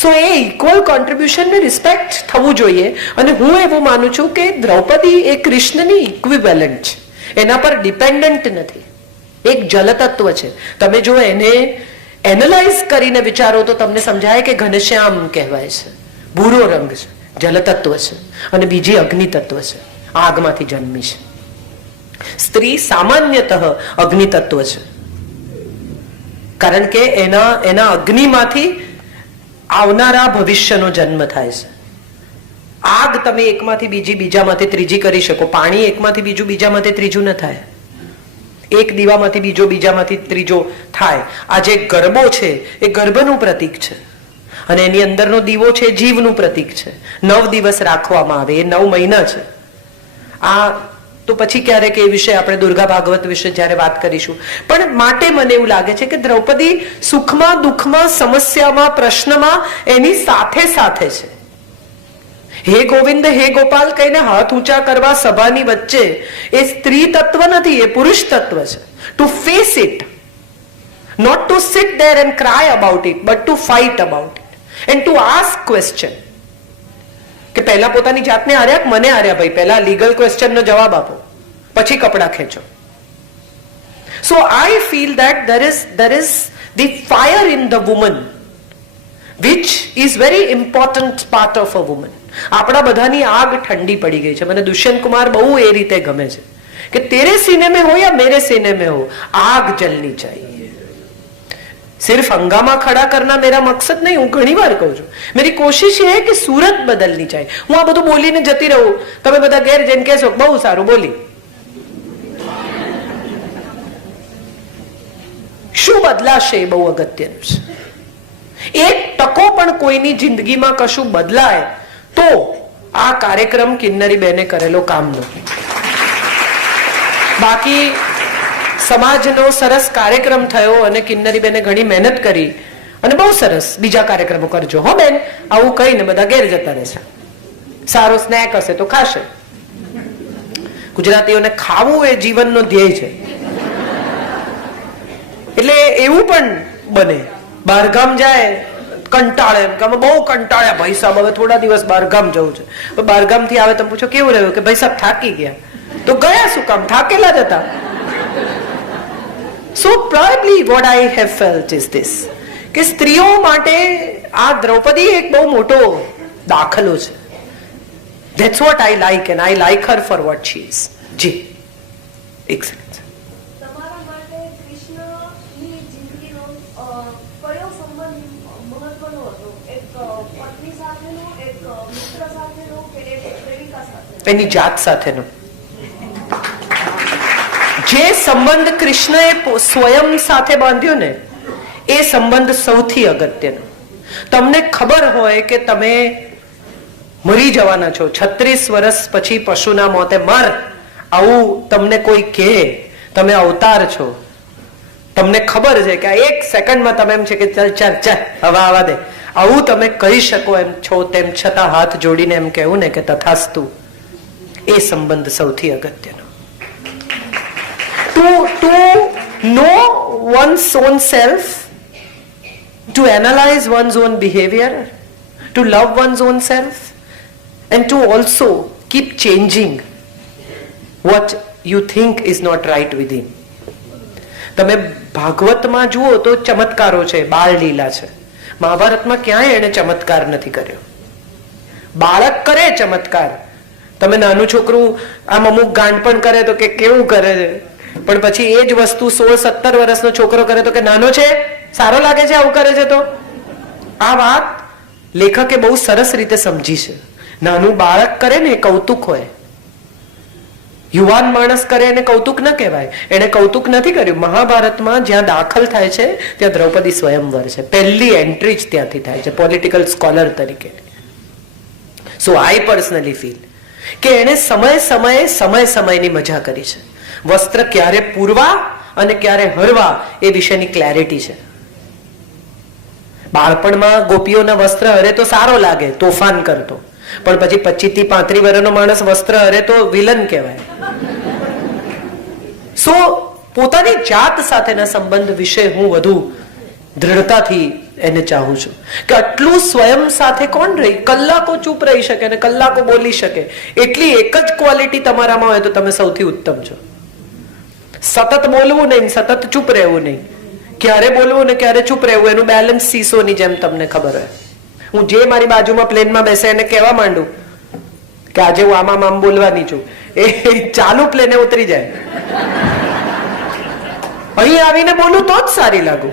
સો એ ઇક્વલ કોન્ટ્રીબ્યુશનને રિસ્પેક્ટ થવું જોઈએ. અને હું એવું માનું છું કે દ્રૌપદી એ કૃષ્ણની ઇક્વિવેલન્ટ છે, એના પર ડિપેન્ડન્ટ નથી. એક જલતત્વ છે. તમે જો એને એનાલાઇઝ કરીને વિચારો તો તમને સમજાય કે ઘનશ્યામ કહેવાય છે, ભૂરો રંગ છે, જલતત્વ છે. અને બીજી અગ્નિ તત્વ છે, આગમાંથી જન્મી છે. સ્ત્રી સામાન્યતઃ અગ્નિ તત્વ છે, કારણ કે એના અગ્નિમાંથી આવનારા ભવિષ્યનો જન્મ થાય છે. આગ તમે એકમાંથી બીજી, બીજામાંથી ત્રીજી કરી શકો. પાણી એકમાંથી બીજું, બીજામાંથી ત્રીજું ન થાય. એક દીવામાંથી બીજો, બીજામાંથી ત્રીજો થાય. આ જે ગરબો છે એ ગર્ભનું પ્રતીક છે, અને એની અંદરનો દીવો છે જીવનું પ્રતીક છે. 9 દિવસ રાખવામાં આવે, એ 9 મહિના છે. આ તો પછી ક્યારેક એ વિશે આપણે દુર્ગા ભાગવત વિશે જ્યારે વાત કરીશું. પણ માટે મને એવું લાગે છે કે દ્રૌપદી સુખમાં, દુઃખમાં, સમસ્યામાં, પ્રશ્નમાં એની સાથે સાથે છે. હે ગોવિંદ, હે ગોપાલ કહીને હાથ ઊંચા કરવા સભાની વચ્ચે એ સ્ત્રી તત્વ નથી, એ પુરુષ તત્વ છે. To face it, not to sit there and cry about it, but to fight about it and to ask question. કે પહેલા પોતાની જાતને હાર્યા, મને હાર્યા ભાઈ, પહેલા લીગલ ક્વેશ્ચનનો જવાબ આપો, પછી કપડા ખેંચો. So I feel that there is the fire in the woman which is very important part of a woman. આપણા બધાની આગ ઠંડી પડી ગઈ છે. મને દુષ્યંત કુમાર બહુ એ રીતે ગમે છે કે તેરે સીને મેં હો યા મેરે સીને મેં હો, આગ જલની ચાહીએ. सिर्फ हंगामा खड़ा करना मेरा मकसद नहीं. હું ઘણી વાર કહું છું, मेरी कोशिश ये है कि सूरत बदलनी चाहिए. હું આ બધું બોલીને જતી રહું, તમે બધા ઘેર જઈને કહેશો બહુ સારું બોલી. શું બદલાશે એ બહુ અગત્યનું છે. એક ટકો પણ કોઈની જિંદગીમાં કશું બદલાય તો આ કાર્યક્રમ કિન્નરી બેને કરેલો કામનો. બાકી સમાજનો સરસ કાર્યક્રમ થયો અને કિન્નરી બેને ઘણી મહેનત કરી અને બહુ સરસ બીજા કાર્યક્રમો કરજો હો બેન, આવું કહીને બધા ઘેર જતા રહેશે. સારો સ્નેક હશે તો ખાશે. ગુજરાતીઓને ખાવું એ જીવનનો ધ્યેય છે. એટલે એવું પણ બને બહારગામ જાય કંટાળે, કે અમે બહુ કંટાળ્યા ભાઈ સાહેબ, હવે થોડા દિવસ બહારગામ જવું છે. બહારગામ થી આવે તમે પૂછો કેવું રહ્યું, કે ભાઈ સાહેબ થાકી ગયા. તો ગયા શું કામ, થાકેલા જ હતા. So probably what I have felt is this, કે સ્ત્રીઓ માટે આ દ્રૌપદી એક બહુ મોટો દાખલો છે. That's what I like and I like her for what she is. G excellent. તમારા માટે કૃષ્ણની જિંદગીનો કયો સંબંધ મહત્વનો હતો? એક પત્ની સાથેનો, એક મિત્ર સાથેનો, કે એક પ્રેમિકા સાથેનો? એની જાત સાથેનો. જે સંબંધ કૃષ્ણએ સ્વયં સાથે બાંધ્યો ને એ સંબંધ સૌથી અગત્યનો. તમને ખબર હોય કે તમે મરી જવાના છો, 36 વર્ષ પછી પશુના મોતે મર, આવું તમને કોઈ કહે, તમે અવતાર છો, તમને ખબર છે કે આ એક સેકન્ડમાં તમે એમ છે કે ચાલ ચાલ ચાલ હવે આવા દે, આવું તમે કહી શકો એમ છો, તેમ છતાં હાથ જોડીને એમ કહેવું ને કે તથાસ્તુ, એ સંબંધ સૌથી અગત્યનો. To know one's own self, to analyze one's own behavior, to love one's own self, and to also keep changing what you think is not right within. તમે ભાગવતમાં જુઓ તો ચમત્કારો છે, બાળ લીલા છે. મહાભારતમાં ક્યાંય એને ચમત્કાર નથી કર્યો. બાળક કરે ચમત્કાર, તમે નાનું છોકરું આમ અમુક ગાંડપણ કરે તો કે કેવું કરે છે, પણ પછી એ જ વસ્તુ 16-17 વર્ષનો છોકરો કરે તો કે નાનો છે, સારો લાગે છે આવું કરે છે. તો આ વાત લેખકે બહુ સરસ રીતે સમજી છે. નાનું બાળક કરે ને એ કૌતુક હોય, યુવાન માણસ કરે એને કૌતુક ન કહેવાય. એને કૌતુક નથી કર્યું. મહાભારતમાં જ્યાં દાખલ થાય છે ત્યાં દ્રૌપદી સ્વયંવર છે, પહેલી એન્ટ્રી જ ત્યાંથી થાય છે પોલિટિકલ સ્કોલર તરીકે. સો આઈ પર્સનલી ફીલ કે એને સમયની મજા કરી છે. વસ્ત્ર ક્યારે પૂરવા અને ક્યારે હરવા એ વિશેની ક્લેરિટી છે. બાળપણમાં ગોપીઓના વસ્ત્ર હરે તો સારો લાગે, તોફાન કરતો, પણ પછી 25 થી 35 વર્ષનો માણસ વસ્ત્ર હરે તો વિલન કહેવાય. સો પોતાની જાત સાથેના સંબંધ વિશે હું વધુ દ્રઢતાથી એને ચાહું છું કે આટલું સ્વયં સાથે કોણ રહી, કલાકો ચૂપ રહી શકે અને કલાકો બોલી શકે, એટલી એક જ ક્વોલિટી તમારામાં હોય તો તમે સૌથી ઉત્તમ છો. સતત બોલવું નહીં, સતત ચૂપ રહેવું નહીં, ક્યારે બોલવું ને ક્યારે ચૂપ રહેવું, એનું બેલેન્સ સીસોની જેમ તમને ખબર હોય. હું જે મારી બાજુમાં પ્લેનમાં બેસે એને કહેવા માંડું કે આજે હું આમ બોલવાની છું, એ ચાલુ પ્લેને ઉતરી જાય. અહીં આવીને બોલું તો જ સારી લાગુ.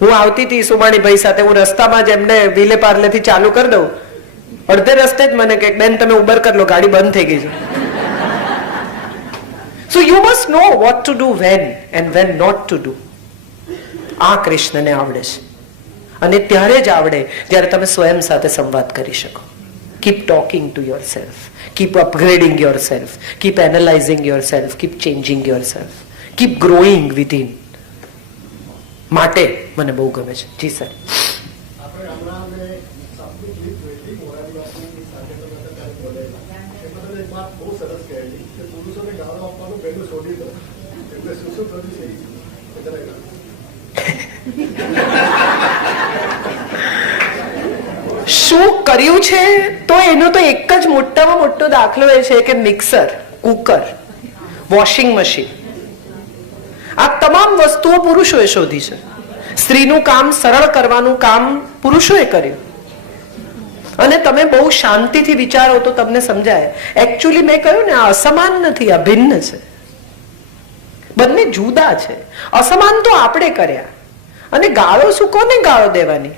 હું આવતી હતી સુમાણીભાઈ સાથે, હું રસ્તામાં જ એમને વિલે પાર્લે થી ચાલુ કરી દઉં, અડધે રસ્તે જ મને કે બેન તમે ઉબર કરી લો, ગાડી બંધ થઈ ગઈ છે. So you must know what to do when and when not to do. આ કૃષ્ણને આવડે છે અને ત્યારે જ આવડે જ્યારે તમે સ્વયં સાથે સંવાદ કરી શકો. Keep talking to yourself, keep upgrading yourself, keep analyzing yourself, keep changing yourself, keep growing within. માટે મને બહુ ગમે છે. જી સર. શું કર્યું છે તો એનો તો એક જ મોટામાં મોટો દાખલો એ છે કે મિક્સર, કુકર, વોશિંગ મશીન, આ તમામ વસ્તુઓ પુરુષોએ શોધી છે. સ્ત્રીનું કામ સરળ કરવાનું કામ પુરુષોએ કર્યું. અને તમે બહુ શાંતિથી વિચારો તો તમને સમજાય. એકચ્યુઅલી મેં કહ્યું ને, આ અસમાન નથી, આ ભિન્ન છે. બંને જુદા છે. અસમાન તો આપણે કર્યા. અને ગાળો શું, કોને ગાળો દેવાની?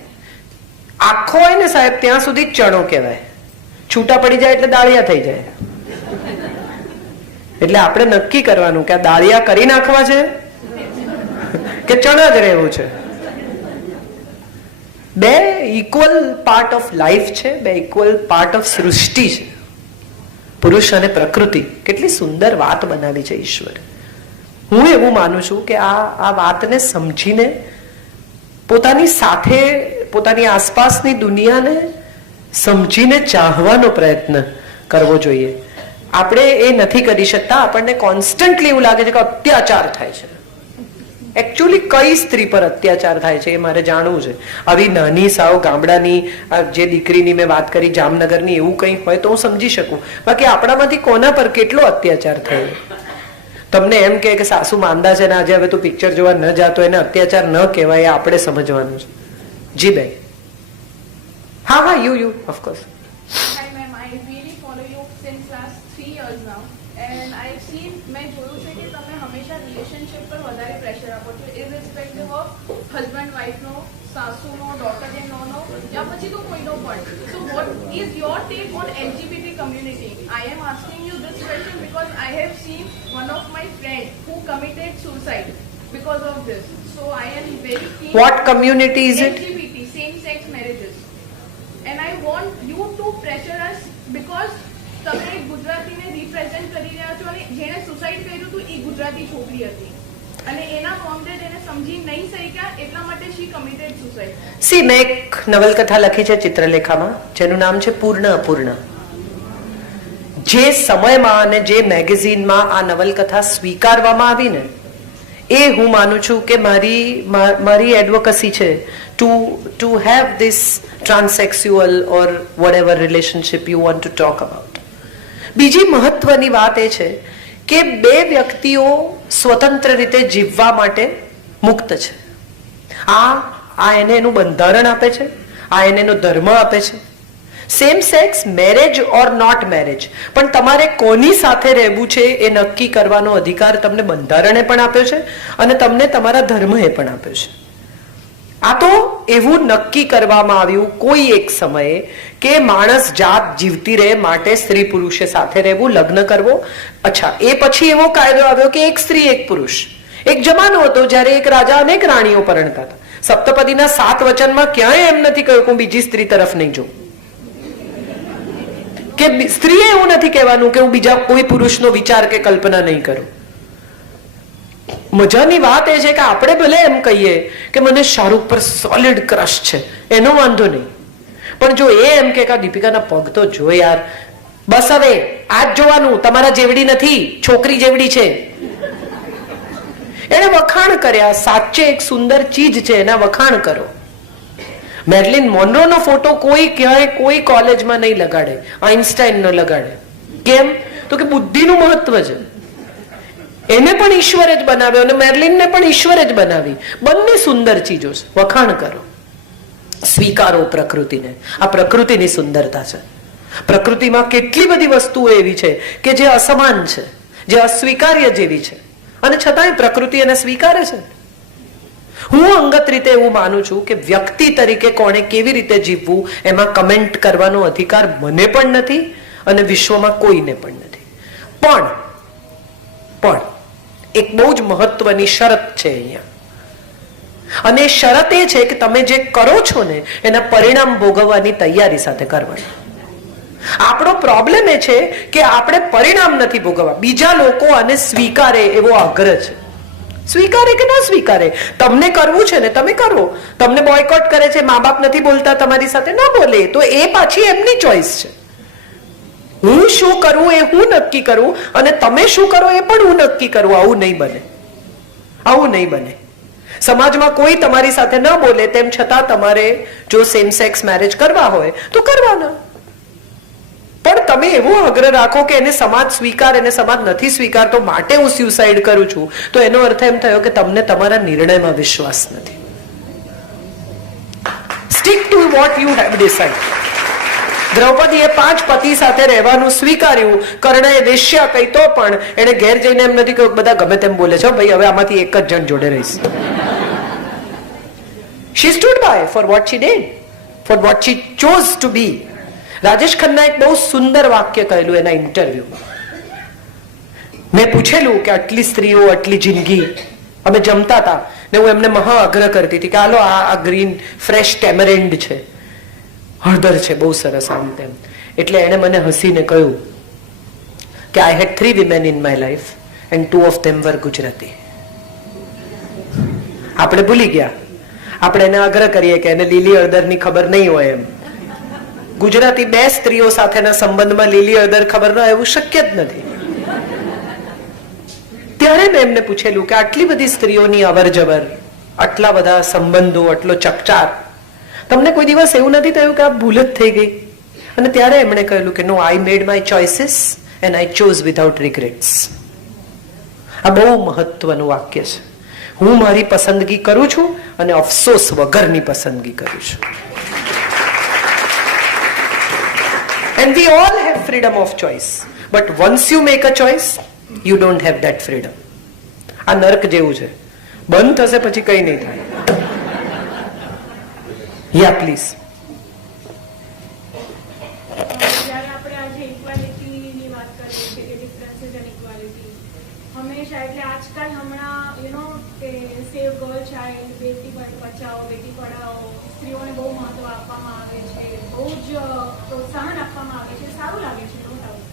આખો હોય ને સાહેબ ત્યાં સુધી ચણો કહેવાય, છૂટા પડી જાય એટલે દાળિયા થઈ જાય. એટલે આપણે નક્કી કરવાનું કે આ દાળિયા કરી નાખવા છે કે ચણા જ રહેવું છે. બે ઇક્વલ પાર્ટ ઓફ લાઈફ છે, બે ઇક્વલ પાર્ટ ઓફ સૃષ્ટિ છે. પુરુષ અને પ્રકૃતિ. કેટલી સુંદર વાત બનાવી છે ઈશ્વરે. હું એવું માનું છું કે આ વાતને સમજીને પોતાની સાથે, પોતાની આસપાસની દુનિયાને સમજીને ચાહવાનો પ્રયત્ન કરવો જોઈએ. આપણે એ નથી કરી શકતા. આપણને કોન્સ્ટન્ટલી એવું લાગે છે કે અત્યાચાર થાય છે. એકચ્યુઅલી કઈ સ્ત્રી પર અત્યાચાર થાય છે એ મારે જાણવું છે. આવી નાની સાવ ગામડાની જે દીકરીની મેં વાત કરી જામનગરની, એવું કંઈ હોય તો હું સમજી શકું. બાકી આપણામાંથી કોના પર કેટલો અત્યાચાર થયો? તમને એમ કે સાસુ માંદા છે ને આજે હવે તું પિક્ચર જોવા ન જાતો, એને અત્યાચાર ન કહેવાય, આપણે સમજવાનું છે. જી બેન. હા હા, you of course. Hi ma'am, I really follow you since last 3 years now and I've seen, મેં જોયું છે કે તમે હંમેશા રિલેશનશિપ પર વધારે પ્રેશર આપો છો, irrespective of husband wife no, સાસુનો, daughter in law નો, યા પછી તો કોઈનો પણ. So what is your take on LGBT community? I am asking you this question because I have seen one of my friends who committed suicide because of this. So I am very keen. What community is it? LGBT, same sex marriages. And I want you to pressure us because તમે ગુજરાતીને represent કરી રહ્યા છો અને જેણે suicide કર્યું હતું એ ગુજરાતી છોકરી હતી અને એના મોમડેડ એને સમજી નહીં શક્યા એટલા માટે શી કમિટેડ સુસાઇડ. સી, મેં એક નવલકથા લખી છે ચિત્રલેખામાં જેનું નામ છે પૂર્ણ અપૂર્ણ. જે સમયમાં અને જે મેગેઝિનમાં આ નવલકથા સ્વીકારવામાં આવી ને, એ હું માનું છું કે મારી એડવોકસી છે to have this transsexual or what relationship you want to talk about. બીજી મહત્વની વાત એ છે કે બે વ્યક્તિઓ સ્વતંત્ર રીતે જીવવા માટે મુક્ત છે. આ એને એનું બંધારણ આપે છે, આ એને એનો ધર્મ આપે છે. Same sex marriage or not marriage, પણ તમારે કોની સાથે રહેવું છે એ નક્કી કરવાનો અધિકાર તમને બંધારણે પણ આપ્યો છે અને તમને તમારા ધર્મએ પણ આપ્યો છે. આ તો એવું નક્કી કરવામાં આવ્યું કોઈ એક સમયે કે માણસ જાત જીવતી રહે માટે સ્ત્રી પુરુષે સાથે રહેવું, લગ્ન કરવો. અચ્છા, એ પછી એવો કાયદો આવ્યો કે એક સ્ત્રી એક પુરુષ. એક જમાનો હતો જ્યારે એક રાજા અનેક રાણીઓ પરણતા હતા. સપ્તપદીના 7 વચનમાં ક્યાંય એમ નથી કહ્યું કે હું બીજી સ્ત્રી તરફ નહીં જોઉં, કે સ્ત્રીએ એવું નથી કહેવાનું કે હું બીજા કોઈ પુરુષનો વિચાર કે કલ્પના નહીં કરું. મજાની વાત એ છે કે આપણે ભલે એમ કહીએ કે મને શાહરૂખ પર સોલિડ ક્રશ છે, એનો વાંધો નહીં, પણ જો એ એમ કે દીપિકાના પગ તો જો યાર, બસ હવે આ જ જોવાનું, તમારા જેવડી નથી, છોકરી જેવડી છે. એને વખાણ કર્યા. સાચે એક સુંદર ચીજ છે, એના વખાણ કરો. મેર્લિન મોનરોનો ફોટો કોઈ ક્યાંય કોઈ કોલેજમાં નહીં લગાડે, આઇન્સ્ટાઈન નો લગાડે. કેમ? તો કે બુદ્ધિનું મહત્વ છે. એને પણ ઈશ્વરે જ બનાવ્યો અને મેર્લિનને પણ ઈશ્વરે જ બનાવી. બંને સુંદર ચીજો છે, વખાણ કરો, સ્વીકારો પ્રકૃતિને. આ પ્રકૃતિની સુંદરતા છે. પ્રકૃતિમાં કેટલી બધી વસ્તુઓ એવી છે કે જે અસમાન છે, જે અસ્વીકાર્ય જેવી છે, અને છતાંય પ્રકૃતિ એને સ્વીકારે છે. હું અંગત રીતે એવું માનું છું કે વ્યક્તિ તરીકે કોણે કેવી રીતે જીવવું એમાં કમેન્ટ કરવાનો અધિકાર મને પણ નથી અને વિશ્વમાં કોઈને પણ નથી. પણ એક બહુ જ મહત્વની શરત છે અહીંયા, અને શરત એ છે કે તમે જે કરો છો ને એના પરિણામ ભોગવવાની તૈયારી સાથે કરવાની. આપણો પ્રોબ્લેમ એ છે કે આપણે પરિણામ નથી ભોગવવા. બીજા લોકો આને સ્વીકારે એવો આગ્રહ છે. સ્વીકારે કે ના સ્વીકારે, તમને કરવું છે ને તમે કરો. તમને બોયકોટ કરે છે, મા બાપ નથી બોલતા તમારી સાથે, ના બોલે, તો એ પાછી એમની ચોઈસ છે. હું શું કરું એ હું નક્કી કરું અને તમે શું કરો એ પણ હું નક્કી કરું. આવું નહીં બને, આવું નહીં બને. સમાજમાં કોઈ તમારી સાથે ન બોલે તેમ છતાં તમારે જો સેમ સેક્સ મેરેજ કરવા હોય તો કરવાના, પણ તમે એવો આગ્રહ રાખો કે એને સમાજ સ્વીકાર, એને સમાજ નથી સ્વીકારતો માટે હું સ્યુસાઇડ કરું છું, તો એનો અર્થ એમ થયો કે તમને તમારા નિર્ણયમાં વિશ્વાસ નથી. Stick to what you have decide. દ્રૌપદીએ 5 પતિ સાથે રહેવાનું સ્વીકાર્યું. કર્ણએ વેશ્યા કહી તો પણ એને ઘેર જઈને એમ નથી કહ્યું બધા ગમે તેમ બોલે છે ભાઈ, હવે આમાંથી એક જ જણ જોડે રહીશ. She stood by for what she did, for what she chose to be. Rajesh Khanna એક બહુ સુંદર વાક્ય કહેલું એના ઇન્ટરવ્યુ. મેં પૂછેલું કે આટલી સ્ત્રીઓ, આટલી જિંદગી, અમે જમતા હતા ને હું એમને મહા આગ્રહ કરતી હતી કે હાલો આ ગ્રીન ફ્રેશ ટેમરેન્ડ છે, હળદર છે, બહુ સરસ, આમ તેમ. એટલે એણે મને હસીને કહ્યું કે આઈ હેડ 3 women in my life and 2 of them were Gujarati. આપણે ભૂલી ગયા, આપણે એને આગ્રહ કરીએ કે એને લીલી હળદરની ખબર નહીં હોય એમ. ગુજરાતી 2 સ્ત્રીઓ સાથેના સંબંધમાં લીલી હળદર ખબર ન હોય એવું શક્ય જ નથી. ત્યારે મેં એમને પૂછેલું કે આટલી બધી સ્ત્રીઓની અવર જવર, આટલા બધા સંબંધો, આટલો ચકચાર, તમને કોઈ દિવસ એવું નથી થયું કે આ ભૂલ જ થઈ ગઈ? અને ત્યારે એમણે કહેલું કે no, I made my choices and I chose without regrets. આ બહુ મહત્વનું વાક્ય છે. હું મારી પસંદગી કરું છું અને અફસોસ વગરની પસંદગી કરું છું. And we all have freedom of choice. But once you make a choice, you don't have that freedom. આ નર્ક જેવું છે, બંધ થશે પછી કઈ નહીં થાય. યા પ્લીઝ. જ્યારે આપણે આજે ઇક્વાલિટીની વાત કરીએ છીએ કે ડિફરન્સીસ એન્ડ ઇક્વાલિટી, હંમેશા એટલે આજકાલ હમણાં કે સેવ ગર્લ ચાઇલ્ડ, બેટી બચાવો બેટી પઢાઓ, સ્ત્રીઓને બહુ મહત્વ આપવામાં આવે છે, બહુ જ પ્રોત્સાહન આપવામાં આવે છે, સારું લાગે છે. No doubt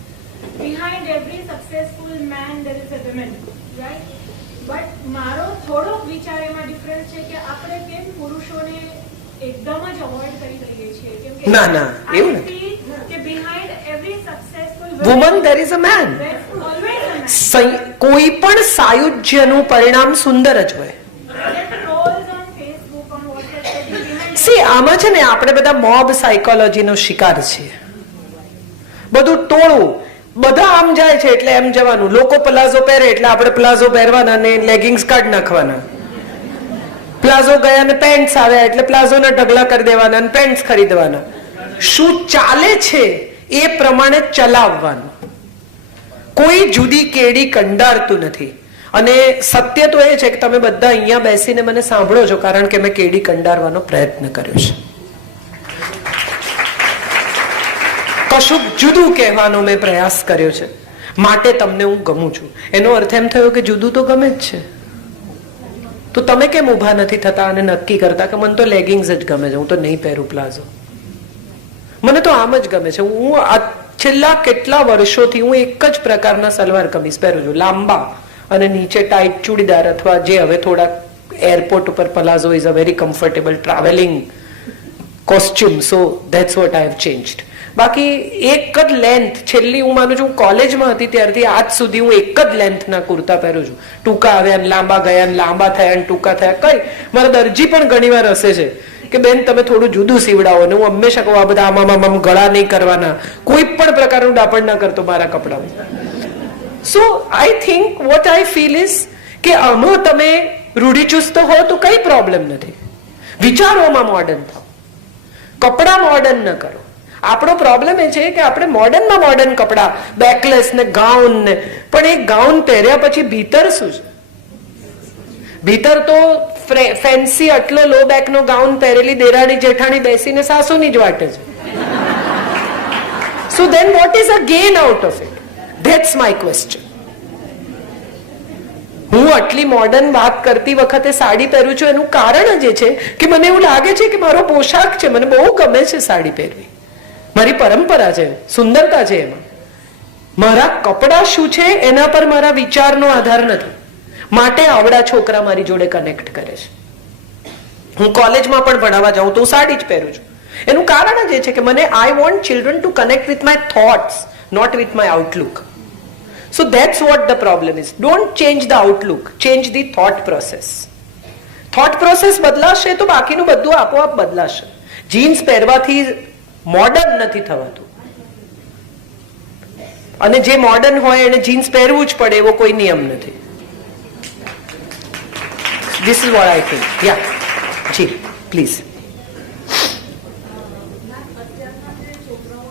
behind every successful man there is a woman, right? But મારો થોડોક વિચાર એમાં ડિફરન્સ છે કે આપણે કેમ પુરુષોને એકદમ જ અવોઇડ કરી દઈએ છીએ. કેમ કે ના ના, એવું નથી. કે behind every successful woman there is a man. કોઈ પણ સાયુજ્યનું પરિણામ સુંદર જ હોય. સી, આમાં છે ને આપણે બધા મોબ સાયકોલોજીનો શિકાર છીએ. બધું ટોળું, બધા આમ જાય છે એટલે એમ જવાનું. લોકો પ્લાઝો પહેરે એટલે આપણે પ્લાઝો પહેરવાના ને લેગિંગ્સ કાઢ નાખવાના. પ્લાઝો ગયા ને પેન્ટ્સ આવ્યા એટલે પ્લાઝોના ઢગલા કરી દેવાના અને પેન્ટ્સ ખરીદવાના. શું ચાલે છે એ પ્રમાણે ચલાવવાનું. કોઈ જુદી કેડી કંડારતું નથી. અને સત્ય તો એ છે કે તમે બધા અહીંયા બેસીને મને સાંભળો છો કારણ કે મેં કેડી કંડારવાનો પ્રયત્ન કર્યો છે. કશુંક જુદું કહેવાનો મેં પ્રયાસ કર્યો છે, માટે તમને હું ગમું છું. એનો અર્થ એમ થયો કે જુદું તો ગમે જ છે. તો તમે કેમ ઊભા નથી થતા અને નક્કી કરતા કે મને તો લેગિંગ્સ જ ગમે છે, હું તો નહીં પહેરું પ્લાઝો, મને તો આમ જ ગમે છે. હું છેલ્લા કેટલા વર્ષોથી હું એક જ પ્રકારના સલવાર કમીઝ પહેરું છું, લાંબા અને નીચે ટાઈટ ચૂડીદાર, અથવા જે હવે થોડા એરપોર્ટ ઉપર palazzo is a very comfortable travelling costume. So that's what I have changed. બાકી એક જ લેન્થ, છેલ્લી હું માનું છું કોલેજમાં હતી ત્યારથી આજ સુધી હું એક જ લેન્થના કુર્તા પહેરું છું. ટૂંકા આવ્યા ને લાંબા ગયા ને લાંબા થયા ને ટૂંકા થયા. કઈ મારા દરજી પણ ઘણી વાર હસે છે કે બેન તમે થોડું જુદું સીવડાવો. ને હું હંમેશા કહું આ બધા આમાં ગળા નહીં કરવાના, કોઈ પણ પ્રકારનું ડાપણ ના કરતો મારા કપડામાં. So I think what I feel is કે આમાં તમે રૂઢિચુસ્ત હો તો કઈ પ્રોબ્લેમ નથી. વિચારોમાં મોડર્ન થાવ, કપડા મોડર્ન ન કરો. આપણો પ્રોબ્લેમ એ છે કે આપણે મોડર્નમાં મોડર્ન કપડા, બેકલેસ ને ગાઉન ને, પણ એ ગાઉન પહેર્યા પછી ભીતર શું છે? ભીતર તો ફેન્સી આટલો લો બેક નો ગાઉન પહેરેલી દેરાણી જેઠાણી બેસીને સાસુની જ વાટે છે. So then what is a gain out of it? That's my question. હું આટલી મોડર્ન વાત કરતી વખતે સાડી પહેરું છું એનું કારણ જ એ છે કે મને એવું લાગે છે કે મારો પોશાક છે, મને બહુ ગમે છે સાડી પહેરવી, મારી પરંપરા છે, સુંદરતા છે એમાં. મારા કપડા શું છે એના પર મારા વિચારનો આધાર નથી. માટે આવડા છોકરા મારી જોડે કનેક્ટ કરે છે. હું કોલેજમાં પણ ભણાવવા જાઉં તો હું સાડી જ પહેરું છું. એનું કારણ જ એ છે કે મને I want children to connect with my thoughts, not with my outlook. So that's what the problem is. Don't change the outlook, change the thought process. Thought process બદલાશે તો બાકીનું બધું આપોઆપ બદલાશે. જીન્સ પહેરવાથી મોડર્ન નથી થવાતું, અને જે મોડર્ન હોય એને જીન્સ પહેરવું જ પડે એવો કોઈ નિયમ નથી. This is what I think. Yeah, જી પ્લીઝ. અત્યારના જે છોકરાઓ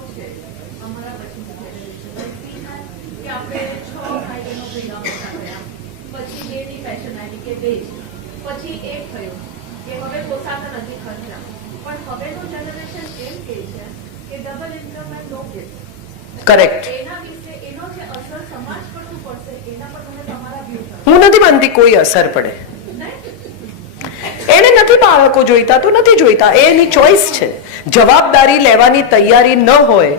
થયો કે હવે પોસાતા નથી ખર્ચા, પણ હવેનું જનરેશન એમ કહે છે કે double income and no gift. Correct. એના વિશે એનો જે અસર સમાજ પર શું પડશે એના પર તમે તમારા વ્યૂ કરો. હું નથી માનતી કોઈ અસર પડે. એને નથી બાળકો જોઈતા તો નથી જોઈતા, એ એની ચોઈસ છે. જવાબદારી લેવાની તૈયારી ન હોય,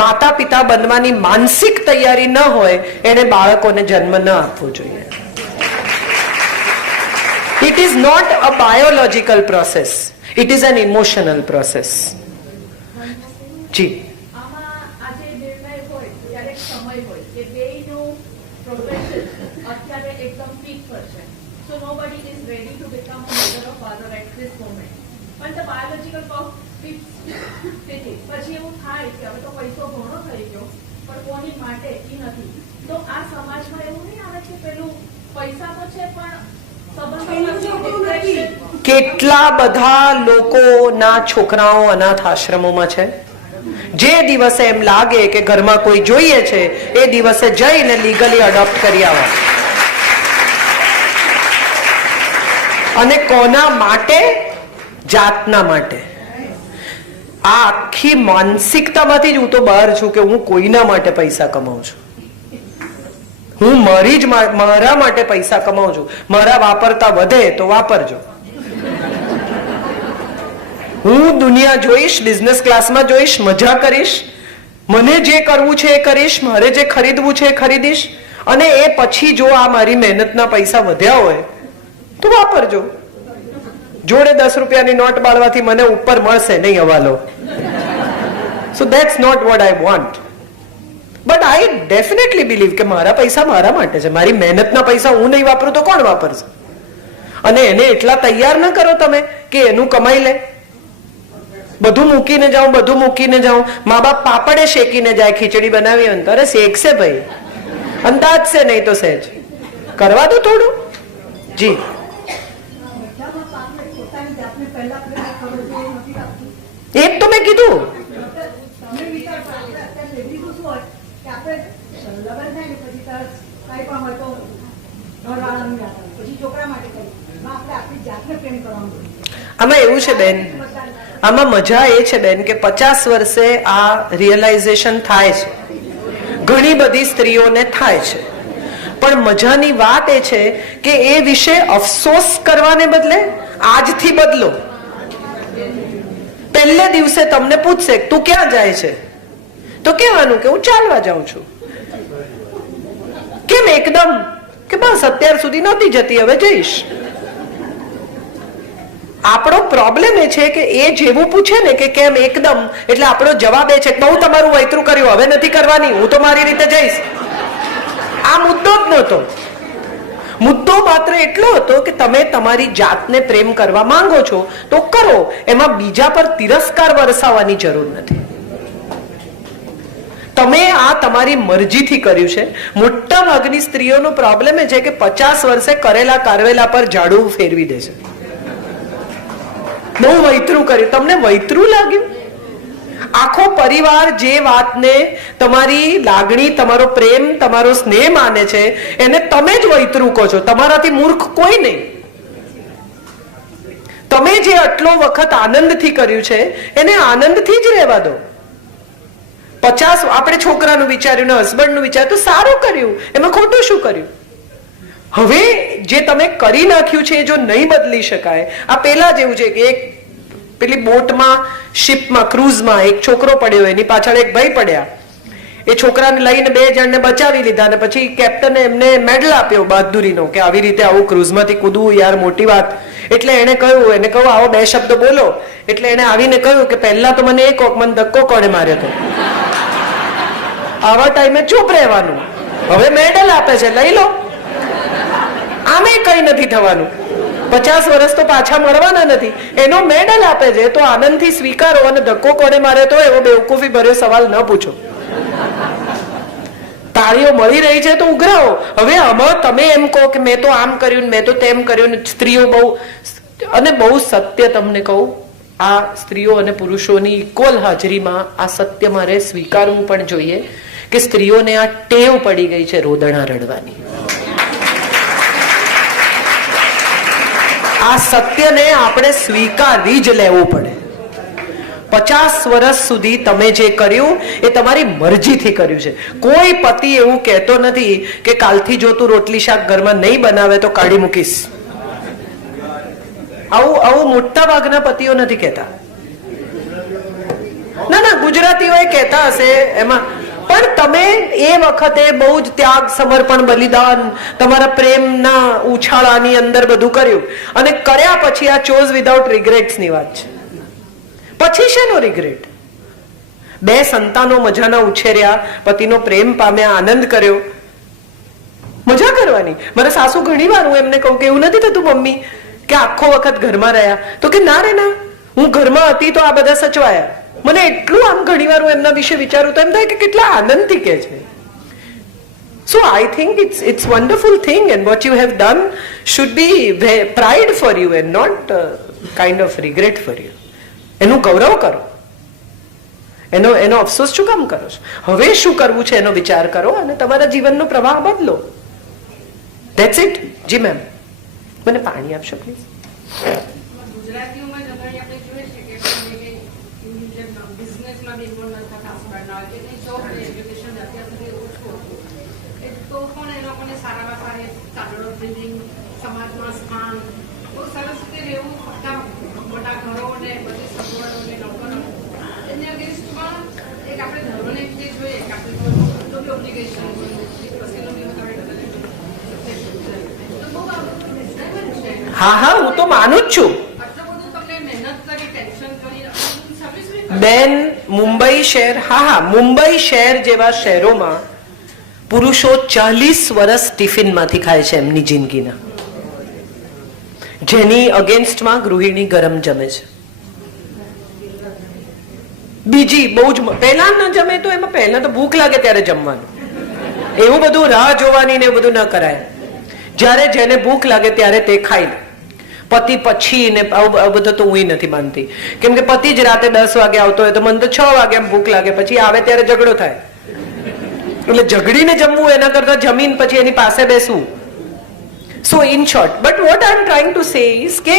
માતા પિતા બનવાની માનસિક તૈયારી ન હોય, એને બાળકોને જન્મ ન આપવો જોઈએ. It is not a biological process, it is an emotional process. જી. આમાં આજે નિર્ણય હોય ત્યારે એક સમય હોય કે બેયનું પ્રોફેશન અત્યારે એકદમ પીક પર છે. So nobody is ready to become a mother or father at this moment. But the biological clock keeps ticking. પછી એવું થાય કે હવે તો પૈસો ઘણો થઈ ગયો પણ કોની માટે એ નથી. તો આ સમાજમાં એવું નહીં આવે કે પેલું પૈસા તો છે પણ કેટલા બધા લોકોના છોકરાઓ અનાથ આશ્રમોમાં છે. જે દિવસે એમ લાગે કે ઘરમાં કોઈ જોઈએ છે એ દિવસે જઈને લીગલી અડોપ્ટ કરી આવો. અને કોના માટે? જાતના માટે. આ આખી માનસિકતામાંથી જ હું તો બહાર છું કે હું કોઈના માટે પૈસા કમાઉં છું. હું મારા માટે પૈસા કમાઉં છું. મારા વાપરતા વધે તો વાપરજો. હું દુનિયા જોઈશ, બિઝનેસ ક્લાસમાં જોઈશ, મજા કરીશ, મને જે કરવું છે એ કરીશ, મારે જે ખરીદવું છે એ ખરીદીશ, અને એ પછી જો આ મારી મહેનતના પૈસા વધ્યા હોય તો વાપરજો. જોડે 10 રૂપિયાની નોટ બાળવાથી મને ઉપર મળશે નહીં હવાલો. So that's not what I want. But I definitely believe કે મારા પૈસા મારા માટે છે. મારી મહેનતના પૈસા હું નહીં વાપરું તો કોણ વાપરશે? અને એને એટલા તૈયાર ન કરો તમે કે એનું કમાઈ લે. બધું મૂકીને જાઉં. મા બાપ પાપડે શેકીને જાય, ખીચડી બનાવી હોય તો અરે શેકશે ભાઈ, અંદાજ છે નહીં તો સહેજ કરવા દો થોડું. જી. એ જ તો મેં કીધું. આમાં એવું છે બેન, આમાં મજા એ છે બેન કે 50 વર્ષે આ રિયલાઇઝેશન થાય છે. ઘણી બધી સ્ત્રીઓને થાય છે. પણ મજાની વાત એ છે કે એ વિશે અફસોસ કરવાને બદલે આજથી બદલો. પહેલે દિવસે તમને પૂછશે તું ક્યાં જાય છે, તો કહેવાનું કે હું ચાલવા જાઉં છું. કેમ એકદમ કે બસ અત્યાર સુધી નહોતી જતી, હવે જઈશ. આપણો પ્રોબ્લેમ એ છે કે એ જેવું પૂછે ને કે કેમ એકદમ, એટલે આપણો જવાબ એ છે કે બહુ તમારું વૈતરું કર્યું, હવે નથી કરવાની, હું તો મારી રીતે જઈશ. આ મુદ્દો જ નહોતો. મુદ્દો માત્ર એટલો હતો કે તમે તમારી જાતને પ્રેમ કરવા માંગો છો તો કરો, એમાં બીજા પર તિરસ્કાર વરસાવવાની જરૂર નથી. તમે આ તમારી મરજીથી કર્યું છે. મોટા ભાગની સ્ત્રીઓનો પ્રોબ્લેમ એ છે કે 50 વર્ષે કરેલા કારવેલા પર ઝાડુ ફેરવી દે છે. બહુ વૈતરું કર્યું. તમને વૈતરું લાગ્યું? આખો પરિવાર જે વાતને તમારી લાગણી, તમારો પ્રેમ, તમારો સ્નેહ માને છે એને તમે જ વૈતરું કહો છો. તમારાથી મૂર્ખ કોઈ નહીં. તમે જે આટલો વખત આનંદથી કર્યું છે એને આનંદથી જ રહેવા દો. 50 આપણે છોકરાનું વિચાર્યું ને હસબન્ડનું વિચાર્યું તો સારું કર્યું, એમાં ખોટું શું કર્યું? હવે જે તમે કરી નાખ્યું છે એ જો નહીં બદલી શકાય, આ પેલા જેવું છે કે એક પેલી બોટમાં, શિપમાં, ક્રૂઝમાં એક છોકરો પડ્યો, એની પાછળ એક ભાઈ પડ્યા. એ છોકરાને લઈને 2 જણને બચાવી લીધા અને પછી કેપ્ટને એમને મેડલ આપ્યો બહાદુરીનો કે આવી રીતે આવું ક્રૂઝમાંથી કૂદવું યાર મોટી વાત. એટલે એને કહ્યું આવો 2 શબ્દ બોલો. એટલે એને આવીને કહ્યું કે પહેલા તો મને મને ધક્કો કોણે માર્યો હતો. આવા ટાઈમે ચૂપ રહેવાનું. હવે મેડલ આપે છે, લઈ લો. આમે કઈ નથી થવાનું. 50 વર્ષ તો પાછા મળવાના નથી. એનો મેડલ આપે છે તો આનંદથી સ્વીકારો, અને ધક્કો કોને મારે તો એવો બેવકૂફી ભર્યો સવાલ ન પૂછો. તાળીઓ મળી રહી છે તો ઉઘરાવો. હવે આમાં તમે એમ કહો કે મેં તો આમ કર્યું, મેં તો તેમ કર્યું. સ્ત્રીઓ બહુ, અને બહુ સત્ય તમને કહું, આ સ્ત્રીઓ અને પુરુષોની ઇક્વલ હાજરીમાં આ સત્ય મારે સ્વીકારવું પણ જોઈએ કે સ્ત્રીઓને આ ટેવ પડી ગઈ છે રોદણા રડવાની. આ સત્યને આપણે સ્વીકારી જ લેવું પડે. 50 વર્ષ સુધી તમે જે કર્યું એ તમારી મરજીથી કર્યું છે. કોઈ પતિ એવું કહેતો નથી કે કાલથી જો તું રોટલી શાક ઘરમાં નહીં બનાવે તો કાઢી મૂકીશ. આવું મોટા ભાગના પતિઓ નથી કહેતા. ના, ગુજરાતીઓ કહેતા હશે એમાં, પણ તમે એ વખતે બહુ જ ત્યાગ, સમર્પણ, બલિદાન, તમારા પ્રેમના ઉછાળાની અંદર બધું કર્યું અને કર્યા પછી આ ચોઝ વિધાઉટ રિગ્રેટ્સ ની વાત છે. પછી શેનો રિગ્રેટ? 2 સંતાનો મજાના ઉછેર્યા, પતિનો પ્રેમ પામ્યા, આનંદ કર્યો, મજા કરવાની. મારા સાસુ ઘણી વાર હું એમને કહું કે એવું નથી થતું મમ્મી કે આખો વખત ઘરમાં રહ્યા? તો કે ના રે ના, હું ઘરમાં હતી તો આ બધા સચવાયા. મને એટલું આમ ઘણી વાર હું એમના વિશે વિચારું તો એમ થાય કે કેટલા આનંદથી કે છે. So I think it's wonderful thing, and what you have done should be pride for you and not kind of regret for you. એનું ગૌરવ કરો, એનો અફસોસ શું કામ કરો છો? હવે શું કરવું છે એનો વિચાર કરો અને તમારા જીવનનો પ્રવાહ બદલો. That's it. જી મેમ, મને પાણી આપશો પ્લીઝ. ગુજરાતીઓમાં જનરલી આપણે જોઈએ છે કે બિઝનેસમાં બી ઇન્વોલ્વ ન થતા હસબન્ડ કે જોબ એજ્યુકેશન અત્યાર સુધી ઓછું હતું, તો પણ એ લોકોને સારામાં સારી ચાદરો બિલ્ડિંગ, સમાજમાં સ્થાન, બહુ સરસ રીતે રહેવું, મોટા ઘરો ને બધી સગવડો ને લોકો એની અગેન્સ્ટમાં એક આપણે ધર્મને જે જોઈએ કે આપણે ઓબ્લિગેશન હા, હું તો માનું જ છું બેન. મુંબઈ શહેર, મુંબઈ શહેર જેવા શહેરોમાં પુરુષો 40 વર્ષ ટિફિનમાંથી ખાય છે એમની જિંદગીના, જેની અગેન્સ્ટમાં ગૃહિણી ગરમ જમે છે. બીજી બહુ જ પહેલા ન જમે તો એમાં પહેલા તો ભૂખ લાગે ત્યારે જમવાનું, એવું બધું રાહ જોવાની ને એવું બધું ન કરાય. જ્યારે જેને ભૂખ લાગે ત્યારે તે ખાઈ લે. પતિ પછી ને આવું બધું તો હું નથી માનતી, કેમ કે પતિ જ રાતે 10 વાગે આવતો હોય તો મને તો 6 વાગે ભૂખ લાગે, પછી આવે ત્યારે ઝઘડો થાય. એટલે ઝઘડીને જમવું એના કરતા જમીન પછી એની પાસે બેસવું. સો in short, but what I M trying to say is કે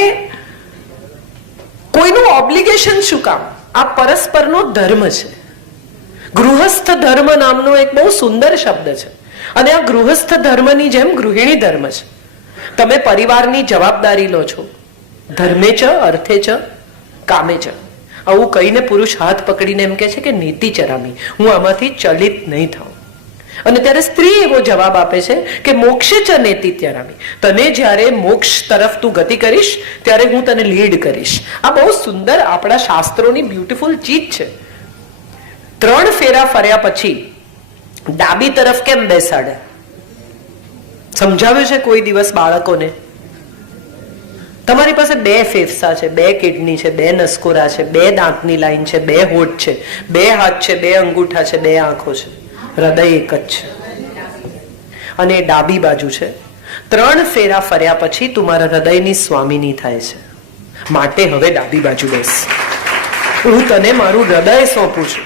કોઈનું ઓબ્લિગેશન શું કામ? આ પરસ્પરનો ધર્મ છે. ગૃહસ્થ ધર્મ નામનો એક બહુ સુંદર શબ્દ છે, અને આ ગૃહસ્થ ધર્મની જેમ ગૃહિણી ધર્મ છે. તમે પરિવારની જવાબદારી લો છો, ધર્મે ચ અર્થે ચ કામે ચ. આવું કહીને પુરુષ હાથ પકડીને એમ કે છે કે નીતિ ચરામી, હું આમાંથી ચલિત નહીં થાઉં. અને ત્યારે સ્ત્રી એવો જવાબ આપે છે કે મોક્ષે ચ નેતિ ચરામી, તને જ્યારે મોક્ષ તરફ તું ગતિ કરીશ ત્યારે હું તને લીડ કરીશ. આ બહુ સુંદર આપણા શાસ્ત્રોની બ્યુટીફુલ ચીજ છે. 3 ફેરા ફર્યા પછી ડાબી તરફ કેમ બેસાડે? સમજાવ્યું છે કોઈ દિવસ બાળકોને? તમારી પાસે 2 ફેફસા છે, 2 કિડની છે, 2 નસકોરા છે, 2 દાંતની લાઈન છે, 2 હોઠ છે, 2 હાથ છે, 2 અંગૂઠા છે, 2 આંખો છે, હૃદય એક જ છે અને ડાબી બાજુ છે. 3 ફેરા ફર્યા પછી તું મારા હૃદયની સ્વામીની થાય છે, માટે હવે ડાબી બાજુ બેસ. હું તને મારું હૃદય સોંપું છું.